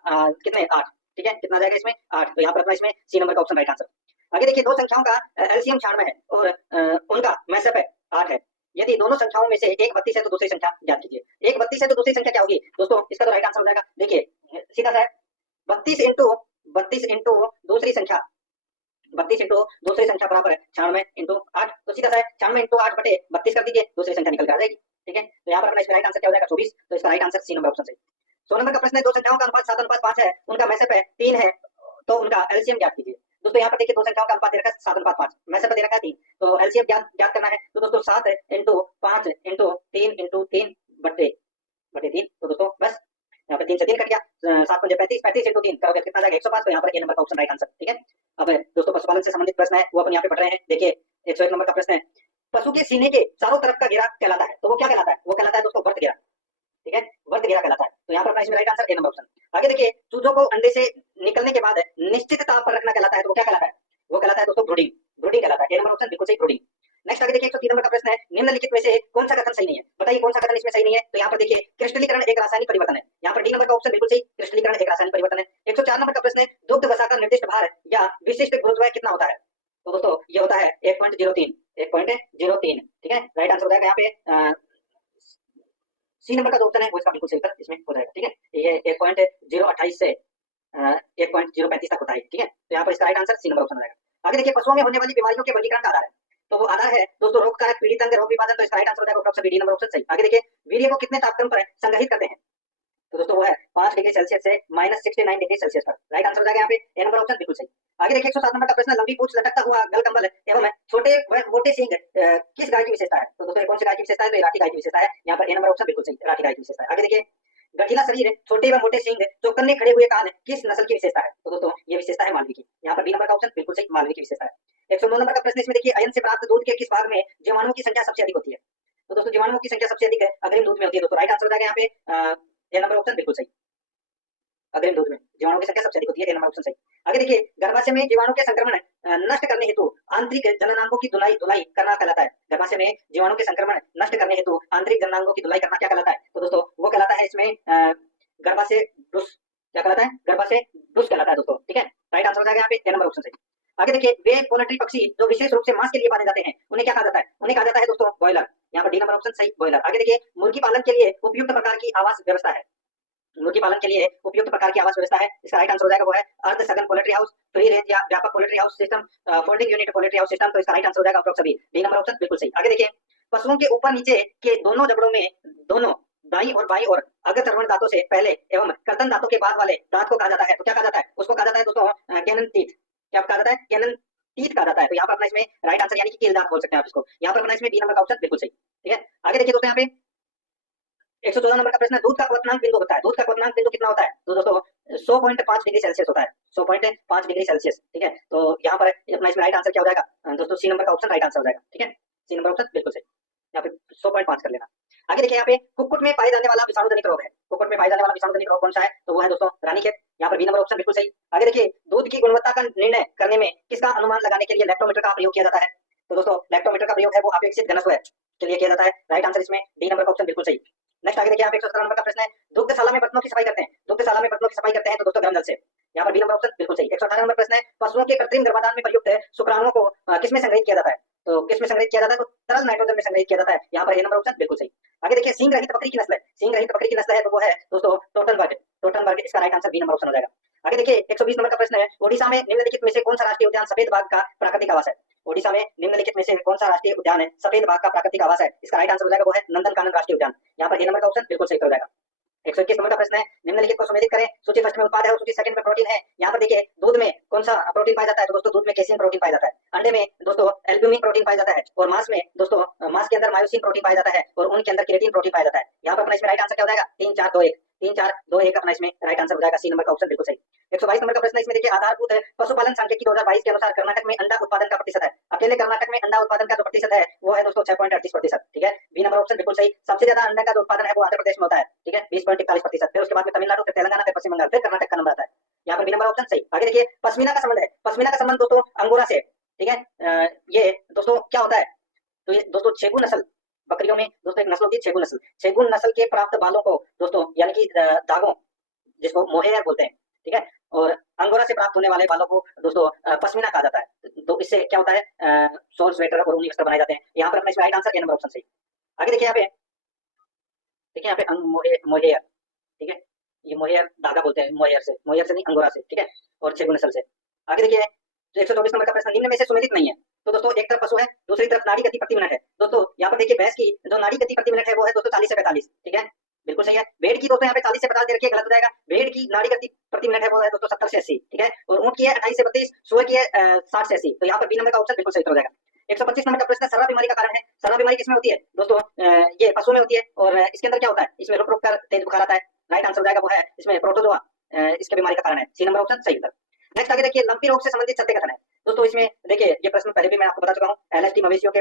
कितने 8। ठीक है, कितना आ जाएगा इसमें 8, तो यहाँ पर अपना इसमें सी नंबर का ऑप्शन राइट आंसर। आगे देखिए दो संख्याओं का एलसीएम 96 है और उनका मैसअप है 8 है, यदि दोनों संख्याओं में से एक 32 है तो दूसरी संख्या ज्ञात कीजिए। एक 32 है तो दूसरी संख्या क्या होगी दोस्तों, इसका तो राइट आंसर हो जाएगा, देखिए सीधा सा 32 इंटू दूसरी संख्या, 32 इंटू दूसरी संख्या बराबर है 96 इंटू 8, तो सीधा सा 96 इंटू 8 बटे 32 कर दीजिए, दूसरी संख्या निकल कर आ जाएगी। ठीक है, तो यहाँ पर अपना इसका राइट आंसर क्या हो जाएगा 24, तो इसका right answer c number option सही। 100 नंबर का प्रश्न है, दो संख्याओं का अनुपात 7:5 है, उनका मैसअप है 3 है, तो उनका एलसीएम ज्ञात कीजिए। दोस्तों यहाँ पर देखिए दो संख्याओं का अनुपात दे रखा है 7:5, में से दे रखा है 3, तो एलसीएम ज्ञात करना है। तो दोस्तों 7 इंटू 5 इंटू 3 इंटू 3 बटे 3, तो दोस्तों बस यहाँ पे 3 से 3 कट गया, 7 5 35, 35 इंटू 3 करोगे कितना जाएगा 105। तो यहाँ पर ए नंबर का ऑप्शन राइट आंसर। ठीक है, अब दोस्तों पशुपालन से संबंधित प्रश्न है वो अपन यहाँ पे पढ़ रहे हैं। देखिए 101 नंबर का प्रश्न है, पशु के सीने के चारों तरफ का घेरा कहलाता है, तो वो क्या कहलाता है? वो कहलाता है दोस्तों वर्त घेरा। ठीक है, वर्त घेरा कहलाता है। तो यहाँ पर अपना इसमें right answer A number option. आगे देखिए चूजों को अंडे से निकलने के बाद निश्चित ताप पर रखना कहलाता है, तो वो क्या कहलाता है? वो कहलाता है दोस्तों ब्रूडिंग, ब्रूडिंग कहलाता है। ए नंबर ऑप्शन बिल्कुल सही, ब्रूडिंग। नेक्स्ट आगे देखिए 103 नंबर का प्रश्न है, निम्नलिखित में से कौन सा कथन सही नहीं है? बताइए कौन सा कथन इसमें सही नहीं है? तो यहाँ पर देखिए क्रिस्टलीकरण एक रासायनिक परिवर्तन है, यहाँ पर डी नंबर का ऑप्शन बिल्कुल सही, क्रिस्टलीकरण एक रासायनिक परिवर्तन है। 104 नंबर का प्रश्न है, दुग्ध वसा का निर्दिष्ट भार या विशिष्ट गुरुत्व कितना होता है? तो दोस्तों ये होता है 1.03, 1.03। ठीक है, राइट आंसर हो जाएगा यहाँ पे सी नंबर का जो ऑप्शन है वो इसका बिल्कुल सही उत्तर इसमें हो जाएगा। ठीक है, ये 1.028 से 1.035 तक होता है। ठीक है, तो यहाँ पर इसका right answer c number option हो जाएगा। आगे देखिए पशुओं में होने वाली बीमारियों के वर्गीकरण का आधार है, तो वो आधार है दोस्तों रोग कारक, पीड़ित अंग, रोग विभाजन। तो इसका राइट आंसर हो जाएगा option b, d number option सही। आगे देखिए वीर्य को कितने तापक्रम पर संग्रहित करते हैं? तो दोस्तों वो है 5 डिग्री सेल्सियस से -69 डिग्री सेल्सियस पर। राइट आंसर हो जाएगा यहाँ पे ए नंबर ऑप्शन बिल्कुल सही। आगे देखिए 107 नंबर का प्रश्न, लंबी पूंछ, लटकता हुआ गलकंबल एवं छोटे व मोटे सींग किस गाय की विशेषता है? तो दोस्तों कौन सी गाय की विशेषता है? तो ये राठी गाय की विशेषता है। यहाँ पर ए नंबर ऑप्शन बिल्कुल सही, राठी गाय की विशेषता है। आगे देखिए गठीला शरीर, छोटे व मोटे सींग, चौकन्ने खड़े हुए कान किस नस्ल की विशेषता है? तो दोस्तों ये विशेषता है मालवी की। यहाँ पर बी नंबर का ऑप्शन बिल्कुल सही, मालवी की विशेषता है। 109 नंबर का प्रश्न इसमें देखिए, अयन से प्राप्त दूध के किस भाग में जीवाणुओं की संख्या सबसे अधिक होती है? तो दोस्तों जीवाणुओं की संख्या सबसे अधिक है अग्रिम दूध में होती है। दोस्तों राइट आंसर हो जाएगा यहाँ पे ए नंबर ऑप्शन बिल्कुल सही, अग्रिम दूध में जीवाणुओं की संख्या सबसे अधिक होती है। ए नंबर ऑप्शन सही। आगे देखिए गर्भाशय में जीवाणु के संक्रमण नष्ट करने हेतु आंतरिक जननांगों की धुलाई करना कहलाता है। गर्भाशय में जीवाणु के संक्रमण नष्ट करने हेतु आंतरिक जननांगों की धुलाई करना क्या कहलाता है? तो दोस्तों वो कहलाता है इसमें गर्भाशय डुस, क्या कहलाता है? गर्भाशय डुस कहलाता है दोस्तों। ठीक है, राइट आंसर हो जाएगा यहाँ पे ए नंबर ऑप्शन सही। आगे देखिए वे पोल्ट्री पक्षी जो विशेष रूप से मांस के लिए पाले जाते हैं उन्हें क्या कहा जाता है? उन्हें कहा जाता है दोस्तों बॉयलर। यहाँ पर डी नंबर ऑप्शन सही, बॉयलर। आगे देखिए मुर्गी पालन के लिए उपयुक्त प्रकार की आवास व्यवस्था है, मुर्गी पालन के लिए उपयुक्त प्रकार की आवास व्यवस्था है। इसका राइट आंसर हो जाएगा वो है अर्ध सघन पोल्ट्री हाउस, फ्री रेंज या व्यापक poultry house system, folding unit poultry house system. तो इसका राइट आंसर हो जाएगा approx b, d number option बिल्कुल सही। आगे देखिए पशुओं के ऊपर नीचे के दोनों जबड़ों में दोनों दाईं और बाईं और अग्रचर्वण दांतों से पहले एवं कर्तन दांतों के बाद वाले दांत को कहा जाता है। तो क्या कहा जाता है? उसको कहा जाता है दोस्तों कैनन टीथ। क्या कहा जाता है? कैनन टीथ कहा जाता है। तो यहाँ पर अपना इसमें राइट आंसर यानी कि कील दांत बोल सकते हैं आप इसको। यहाँ पर अपना इसमें डी नंबर का ऑप्शन बिल्कुल सही। ठीक है, आगे देखिए दोस्तों यहाँ पे 114 नंबर का प्रश्न है, दूध का क्वथनांक बिंदु होता है, दूध का क्वथनांक बिंदु कितना होता है? तो दोस्तों 100.5 डिग्री सेल्सियस होता है, 100.5 डिग्री सेल्सियस। ठीक है, तो यहाँ पर अपना इसमें राइट आंसर क्या हो जाएगा दोस्तों? सी नंबर का ऑप्शन राइट आंसर हो जाएगा। ठीक है, सी नंबर ऑप्शन बिल्कुल सही, यहाँ पे 100.5 कर लेना। आगे देखिए यहाँ पे कुक्कुट में पाए जाने वाला विषाणु जनित रोग है, कुक्कुट में पाए जाने वाला विषाणु जनित रोग कौन सा है? तो वो है दोस्तों रानीखेत। यहाँ पर बी नंबर ऑप्शन बिल्कुल सही। आगे देखिए दूध की गुणवत्ता का निर्णय करने में किसका अनुमान लगाने के लिए लैक्टोमीटर का प्रयोग किया जाता है? तो दोस्तों लैक्टोमीटर का प्रयोग है वो अपेक्षित घनत्व के लिए किया जाता है। राइट आंसर इसमें डी नंबर का ऑप्शन बिल्कुल सही। नेक्स्ट आगे देखिए यहाँ पे 117 नंबर का प्रश्न है, दुग्धशाला में बर्तनों की सफाई करते हैं, दुग्धशाला में बर्तनों की सफाई करते हैं तो दोस्तों गर्म जल से। यहाँ पर बी नंबर ऑप्शन बिल्कुल सही। 118 नंबर प्रश्न है, पशुओं के कृत्रिम गर्भाधान में प्रयुक्त शुक्राणुओं को किसमें संग्रहित किया जाता है? तो किसमें संग्रहित किया जाता है? तो तरल नाइट्रोजन में संग्रहित किया जाता है। यहाँ पर ए नंबर ऑप्शन बिल्कुल सही। आगे देखिए सींग रहित बकरी की नस्ल है, सींग रहित बकरी की नस्ल है तो वो है दोस्तों टोटनबर्ग, टोटनबर्ग। इसका right answer b number option हो जाएगा। आगे देखिए 120 नंबर का प्रश्न है, ओडिशा में निम्नलिखित में से कौन सा राष्ट्रीय उद्यान सफेद बाघ का प्राकृतिक आवास है? ओडिशा में निम्नलिखित में से कौन सा राष्ट्रीय उद्यान है सफेद बाघ का प्राकृतिक आवास है? इसका राइट आंसर हो जाएगा वो है नंदनकानन राष्ट्रीय उद्यान। यहाँ पर ए नंबर का ऑप्शन बिल्कुल सही हो जाएगा। 121 नंबर का प्रश्न है, निम्नलिखित को सुमेलित करें, सूची फर्स्ट में उत्पाद है और सूची सेकंड में प्रोटीन है। यहाँ पर देखिए दूध में कौन सा प्रोटीन पाया जाता है? तो दोस्तों दूध में कैसियन प्रोटीन पाया जाता है, अंडे में दोस्तों एल्ब्यूमिन प्रोटीन पाया जाता है और मांस में दोस्तों मांस के अंदर मायोसिन प्रोटीन पाया जाता है और ऊन के अंदर केराटिन प्रोटीन पाया जाता है। यहाँ पर अपना इसमें राइट आंसर क्या हो जाएगा? 3 4 2 1, 3 4 2 1 अपना इसमें राइट आंसर हो जाएगा, सी नंबर का ऑप्शन बिल्कुल सही। 122 नंबर का प्रश्न इसमें देखिए आधारभूत पशुपालन सांख्यिकी 2022 के अनुसार कर्नाटक में अंडा उत्पादन का प्रतिशत है, अकेले कर्नाटक में अंडा उत्पादन का जो प्रतिशत है वो है दोस्तों 6.38%। ठीक है, बी नंबर ऑप्शन बिल्कुल सही। सबसे ज्यादा अंडा का जो उत्पादन है वो आंध्र प्रदेश में होता है। ठीक है, 20.41%। फिर उसके बाद में तमिलनाडु, फिर तेलंगाना, फिर पश्चिम बंगाल, फिर कर्नाटक का नंबर आता है। यहाँ पर बी नंबर ऑप्शन सही। आगे देखिए पश्मीना का संबंध है, पश्मीना का संबंध दोस्तों अंगोरा से। ठीक है, ये दोस्तों क्या होता है? तो ये दोस्तों छेगू नस्ल बकरियों में दोस्तों एक नस्ल होती है छेगू नस्ल, छेगू नस्ल के प्राप्त बालों को दोस्तों यानी कि दागों जिसको मोहेयर बोलते हैं। ठीक है, और अंगोरा से प्राप्त होने वाले बालों को दोस्तों पश्मीना कहा जाता है। तो इससे क्या होता है? शॉल, स्वेटर और ऊनी वस्त्र बनाए जाते हैं। यहाँ पर अपना इसमें right answer A number option सही। आगे देखिए यहाँ पे, देखिए यहाँ पे मोहेयर। ठीक है, ये मोहेयर धागा बोलते हैं, मोहेयर से नहीं अंगोरा से। ठीक है, और छेगू नस्ल से। आगे देखिए 124 नंबर का प्रश्न, निम्न में से सुमेलित नहीं है। तो दोस्तों एक तरफ पशु है, दूसरी तरफ नाड़ी गति प्रति मिनट है। दोस्तों यहाँ पर देखिए भैंस की जो नाड़ी गति प्रति मिनट है वो है दोस्तों 40 से 45। ठीक है, बिल्कुल सही है। भेड़ की दोस्तों यहाँ पे 40 से 50 दे रखी है, गलत हो जाएगा। भेड़ की नाड़ी गति प्रति मिनट है वो है दोस्तों 70 से 80, ठीक है। और ऊंट की है 28 से 32, सूअर की है 60 से 80। तो यहाँ पर बी नंबर का ऑप्शन बिल्कुल सही हो जाएगा। 125 नंबर का प्रश्न सर्रा बीमारी का कारण है। सर्रा बीमारी किसमें होती है दोस्तों? ये पशु में होती है। और इसके अंदर क्या होता है? इसमें रुक रुक कर तेज बुखार आता है। राइट आंसर हो जाएगा वो है इसमें प्रोटोजोआ, इसके बीमारी का कारण है। सी नंबर ऑप्शन सही उत्तर। नेक्स्ट आगे देखिए, लंपी रोग से संबंधित सत्य कथन है दोस्तों। इसमें देखिए ये प्रश्न पहले भी मैं आपको बता चुका हूँ। एलएसडी मवेशियों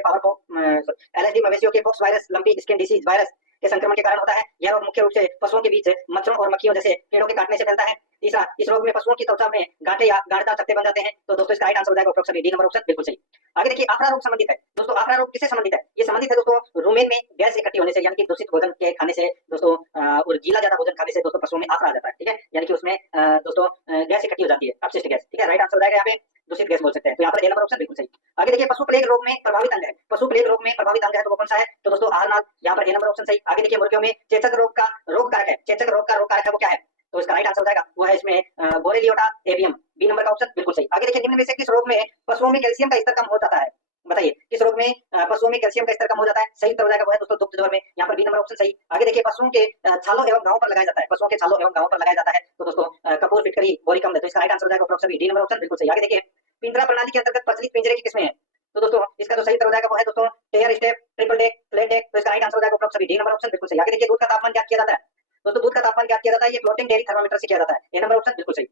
के pox virus lumpy skin disease virus के संक्रमण के कारण होता है। यह रोग मुख्य रूप से पशुओं के बीच मच्छरों और मक्खियों जैसे कीड़ों के काटने से फैलता है। तीसरा, इस रोग में पशुओं की त्वचा में गांठे या गांठदार चकत्ते बन जाते हैं। तो दोस्तों इसका राइट आंसर हो जाएगा ऑप्शन डी नंबर ऑप्शन बिल्कुल सही। आगे देखिए, आफरा रोग संबंधित है दोस्तों। आफरा रोग किससे संबंधित है? ये संबंधित है दोस्तों रूमेन में गैस इकट्ठी होने से, यानी कि दूषित भोजन के खाने से दोस्तों, और गीला ज्यादा भोजन खाने से दोस्तों पशुओं में आफरा आ जाता है, ठीक है। यानी कि उसमें दोस्तों गैस इकट्ठी हो जाती है, अपशिष्ट गैस, ठीक है। राइट आंसर हो जाएगा यहाँ पे दूषित गैस बोल सकते हैं। तो यहाँ पर ए नंबर ऑप्शन बिल्कुल सही। आगे देखिए, पशु प्लेग रोग में प्रभावित अंग है। पशु प्लेग रोग में प्रभावित अंग है तो वो कौन सा है? तो दोस्तों आहारनाल, यहाँ पर ए नंबर ऑप्शन सही। आगे देखिए, मुर्गियों में चेचक रोग का रोग कारक है। चेचक रोग का रोग कारक है वो क्या है? तो इसका राइट आंसर हो जाएगा वो है इसमें बोरेलियोटा एवियम, बी नंबर का ऑप्शन बिल्कुल सही। आगे देखिए, निम्न में से किस रोग में पशुओं में कैल्शियम का स्तर कम हो जाता है? बताइए किस रोग में पशुओं में कैल्शियम का स्तर कम हो जाता है? सही उत्तर हो जाएगा वो है दोस्तों दुग्ध ज्वर में। यहाँ पर बी नंबर ऑप्शन सही। आगे देखिए, पशुओं के छालों एवं गांवों पर लगाया जाता है। पशुओं के छालों एवं गांवों पर लगाया जाता है तो दोस्तों कपूर, फिटकरी, बोरिकम है। तो इसका राइट आंसर हो जाएगा ऑप्शन डी नंबर ऑप्शन बिल्कुल सही। आगे देखिए, पिंजरा प्रणाली के अंतर्गत प्रचलित पिंजरे की किस्में हैं? तो दोस्तों इसका जो सही उत्तर हो जाएगा वो है दोस्तों tier step, triple deck, flat deck. तो इसका राइट आंसर हो जाएगा ऑप्शन डी नंबर ऑप्शन बिल्कुल सही। आगे देखिए, दूध का तापमान क्या किया जाता है दोस्तों? दूध का तापमान क्या किया जाता है? ये फ्लोटिंग डेयरी थर्मामीटर से किया जाता है। ए नंबर ऑप्शन बिल्कुल सही।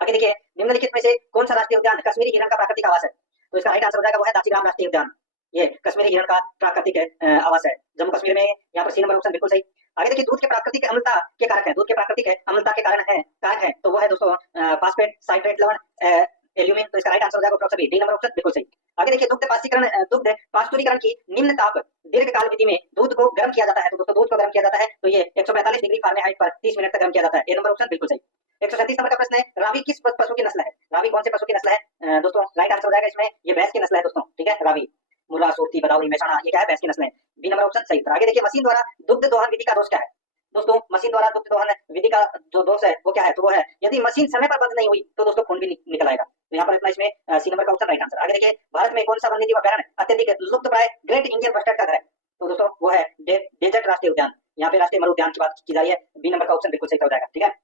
आगे देखिए, निम्नलिखित में से कौन सा राष्ट्रीय उद्यान कश्मीरी हिरण का प्राकृतिक आवास है? तो इसका राइट आंसर हो जाएगा वो है दासीग्राम राष्ट्रीय उद्यान। ये कश्मीरी हिरण का प्राकृतिक आवास है, जम्मू कश्मीर में। यहाँ पर सी नंबर ऑप्शन बिल्कुल सही। आगे देखिए, दूध के प्राकृतिक अम्लता के कारक है। दूध के प्राकृतिक अम्लता के कारक है तो वो है दोस्तों फास्फेट, साइट्रेट लवण, एल्यूमिन। तो इसका राइट आंसर हो जाएगा ऑप्शन डी नंबर ऑप्शन बिल्कुल सही। आगे देखिए, दुग्ध पास्तुरीकरण की निम्न ताप दीर्घकाल विधि में दूध को गर्म किया जाता है। तो दोस्तों दूध को गर्म किया जाता है तो ये 145 डिग्री फ़ारेनहाइट पर 30 मिनट तक गर्म किया जाता है। ए नंबर ऑप्शन बिल्कुल सही। 137 नंबर का प्रश्न है, रावी किस पशु की नस्ल है? रावी कौन से पशु की नस्ल है दोस्तों? राइट आंसर हो जाएगा इसमें ये भैंस की नस्ल है दोस्तों, ठीक है। रावी, मुर्रा, सूरती, बदाऊरी, मेषाना, ये क्या है? भैंस की नस्ल है। बी नंबर ऑप्शन सही। आगे देखिए, मशीन द्वारा दुग्ध दोहन विधि का दोष क्या है दोस्तों? मशीन द्वारा दुग्ध दोहन विधि का जो दोष है वो क्या है? तो वो है यदि मशीन समय पर बंद नहीं हुई तो दोस्तों खून भी निकल आएगा। तो यहाँ पर अपना इसमें सी नंबर का ऑप्शन राइट आंसर। आगे देखिए, भारत में कौन सा वन्यजीव अभयारण्य अत्यधिक लुप्त प्राय ग्रेट इंडियन बस्टर्ड का घर है? तो दोस्तों वो है डेजर्ट राष्ट्रीय उद्यान। यहाँ पे राष्ट्रीय मरु उद्यान की बात की जा रही है। बी नंबर का ऑप्शन बिल्कुल सही हो जाएगा, ठीक है।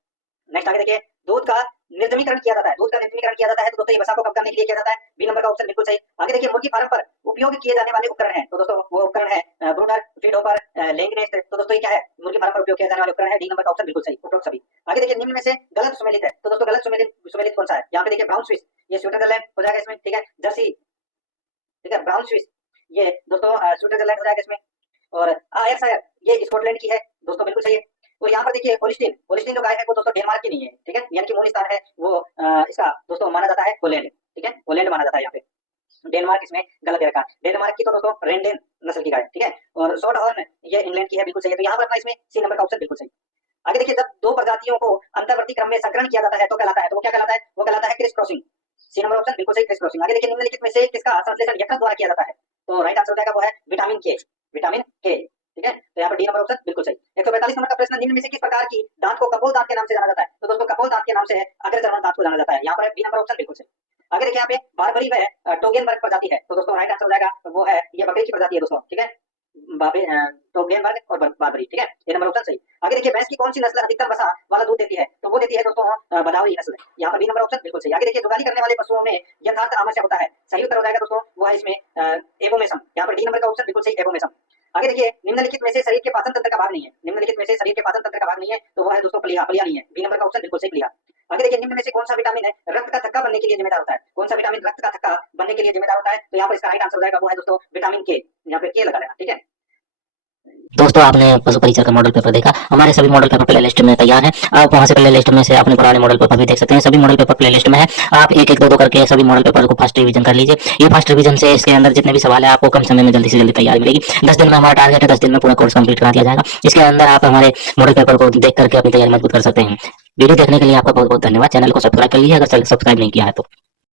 नेक्स्ट आगे देखिए, दूध का निर्जमीकरण किया जाता है। दूध का निर्जमीकरण किया जाता है तो दोस्तों ये वसा को कम करने के लिए किया जाता है। बी नंबर का ऑप्शन बिल्कुल सही। आगे देखिए, मुर्गी फार्म पर उपयोग किए जाने वाले उपकरण है। तो दोस्तों वो उपकरण है ब्रूडर, फीड हॉपर, लेइंग नेस्ट। तो दोस्तों ये क्या है? मुर्गी फार्म पर उपयोग किए जाने वाले उपकरण है। डी नंबर का ऑप्शन बिल्कुल सही, उपरोक्त सभी। आगे देखिए, निम्न में से गलत सुमेलित है। तो दोस्तों गलत सुमेलित कौन सा है? यहाँ पे देखिए, ब्राउन स्विस, ये स्विट्जरलैंड हो जाएगा इसमें, ठीक है। जर्सी, ठीक है, ब्राउन स्विस ये दोस्तों स्विट्जरलैंड हो जाएगा इसमें। और आयरशायर ये स्कॉटलैंड की है दोस्तों, बिल्कुल सही है। और यहाँ पर देखिए, होलिस्टीन जो गाय है वो दोस्तों डेनमार्क की नहीं है, ठीक है। यानी कि मूल स्थान है वो इसका दोस्तों माना जाता है होलैंड, ठीक है। होलैंड माना जाता है यहाँ पे। डेनमार्क इसमें गलत दे रखा है। डेनमार्क की तो दोस्तों रेंडेन नस्ल की गाय, ठीक है। और शॉर्ट हॉर्न ये इंग्लैंड की है, बिल्कुल सही है। तो यहाँ पर अपना इसमें सी नंबर का ऑप्शन बिल्कुल सही। आगे देखिए, जब दो प्रजातियों को अंतर्वर्ती क्रम में संकरण किया जाता है तो कहलाता है, तो वो क्या कहलाता है? वो कहलाता है criss crossing. C number option बिल्कुल सही, क्रिस क्रॉसिंग। आगे देखिए, निम्नलिखित में से किसका संश्लेषण यकृत द्वारा किया जाता है? तो राइट आंसर हो जाएगा वो है विटामिन के, ठीक है। तो यहाँ पर डी नंबर ऑप्शन बिल्कुल सही। 145 नंबर का प्रश्न, निम्न में से किस प्रकार की दांत को कपोल दांत के नाम से जाना जाता है? तो दोस्तों कपोल दांत के नाम से अग्रचर्मण दांत को जाना जाता है। यहाँ पर बी नंबर ऑप्शन बिल्कुल सही। आगे देखिए, यहाँ पे बारबरी व टोगेनबर्ग प्रजाति है। तो दोस्तों राइट आंसर हो जाएगा वो है ये बकरी की प्रजाति है दोस्तों, ठीक है। टोगेनबर्ग और बारबरी, ठीक है। ये नंबर ऑप्शन सही। आगे देखिए, भैंस की कौन सी नस्ल अधिकतम वसा वाला दूध देती है? तो वो देती है दोस्तों बदाऊरी नस्ल। यहाँ पर बी नंबर ऑप्शन बिल्कुल सही। आगे देखिए, जुगाली करने वाले पशुओं में यथार्थ आमस्य होता है। सही उत्तर हो जाएगा दोस्तों वो है इसमें एवोमेसम। यहाँ पर डी नंबर का ऑप्शन बिल्कुल सही, एवोमेसम। आगे देखिए, निम्नलिखित में से शरीर के पाचन तंत्र का भाग नहीं है। निम्नलिखित में से शरीर के पाचन तंत्र का भाग नहीं है तो वो है दोस्तों प्लीहा, प्लीहा नहीं है। बी नंबर का ऑप्शन बिल्कुल सही, प्लीहा। आगे देखिए, निम्न में से कौन सा विटामिन है रक्त का थक्का बनने के लिए जिम्मेदार होता है? कौन सा विटामिन रक्त का थक्का बनने के लिए जिम्मेदार होता है? तो यहाँ पर इसका राइट आंसर हो जाएगा वो है दोस्तों विटामिन के। यहाँ पे के लगा लेना, ठीक है। दोस्तों आपने पशु परिचर का मॉडल पेपर देखा। हमारे सभी मॉडल पेपर प्ले लिस्ट में तैयार है। आप वहां से प्ले लिस्ट में से अपने पुराने मॉडल पेपर भी देख सकते हैं। सभी मॉडल पेपर प्ले लिस्ट में है। आप एक एक दो करके सभी मॉडल पेपर को फास्ट रिवीजन कर लीजिए। ये फास्ट रिवीजन से इसके अंदर जितने भी सवाल है आपको कम समय में जल्दी से जल्दी तैयारी मिलेगी। 10 दिन में हमारा टारगेट है, 10 दिन में पूरा कोर्स कंप्लीट करा दिया जाएगा। इसके अंदर आप हमारे मॉडल पेपर को देख करके अपनी तैयारी मजबूत कर सकते हैं। वीडियो देखने के लिए आपका बहुत बहुत धन्यवाद। चैनल को सब्सक्राइब कर लीजिए अगर सब्सक्राइब नहीं किया है तो।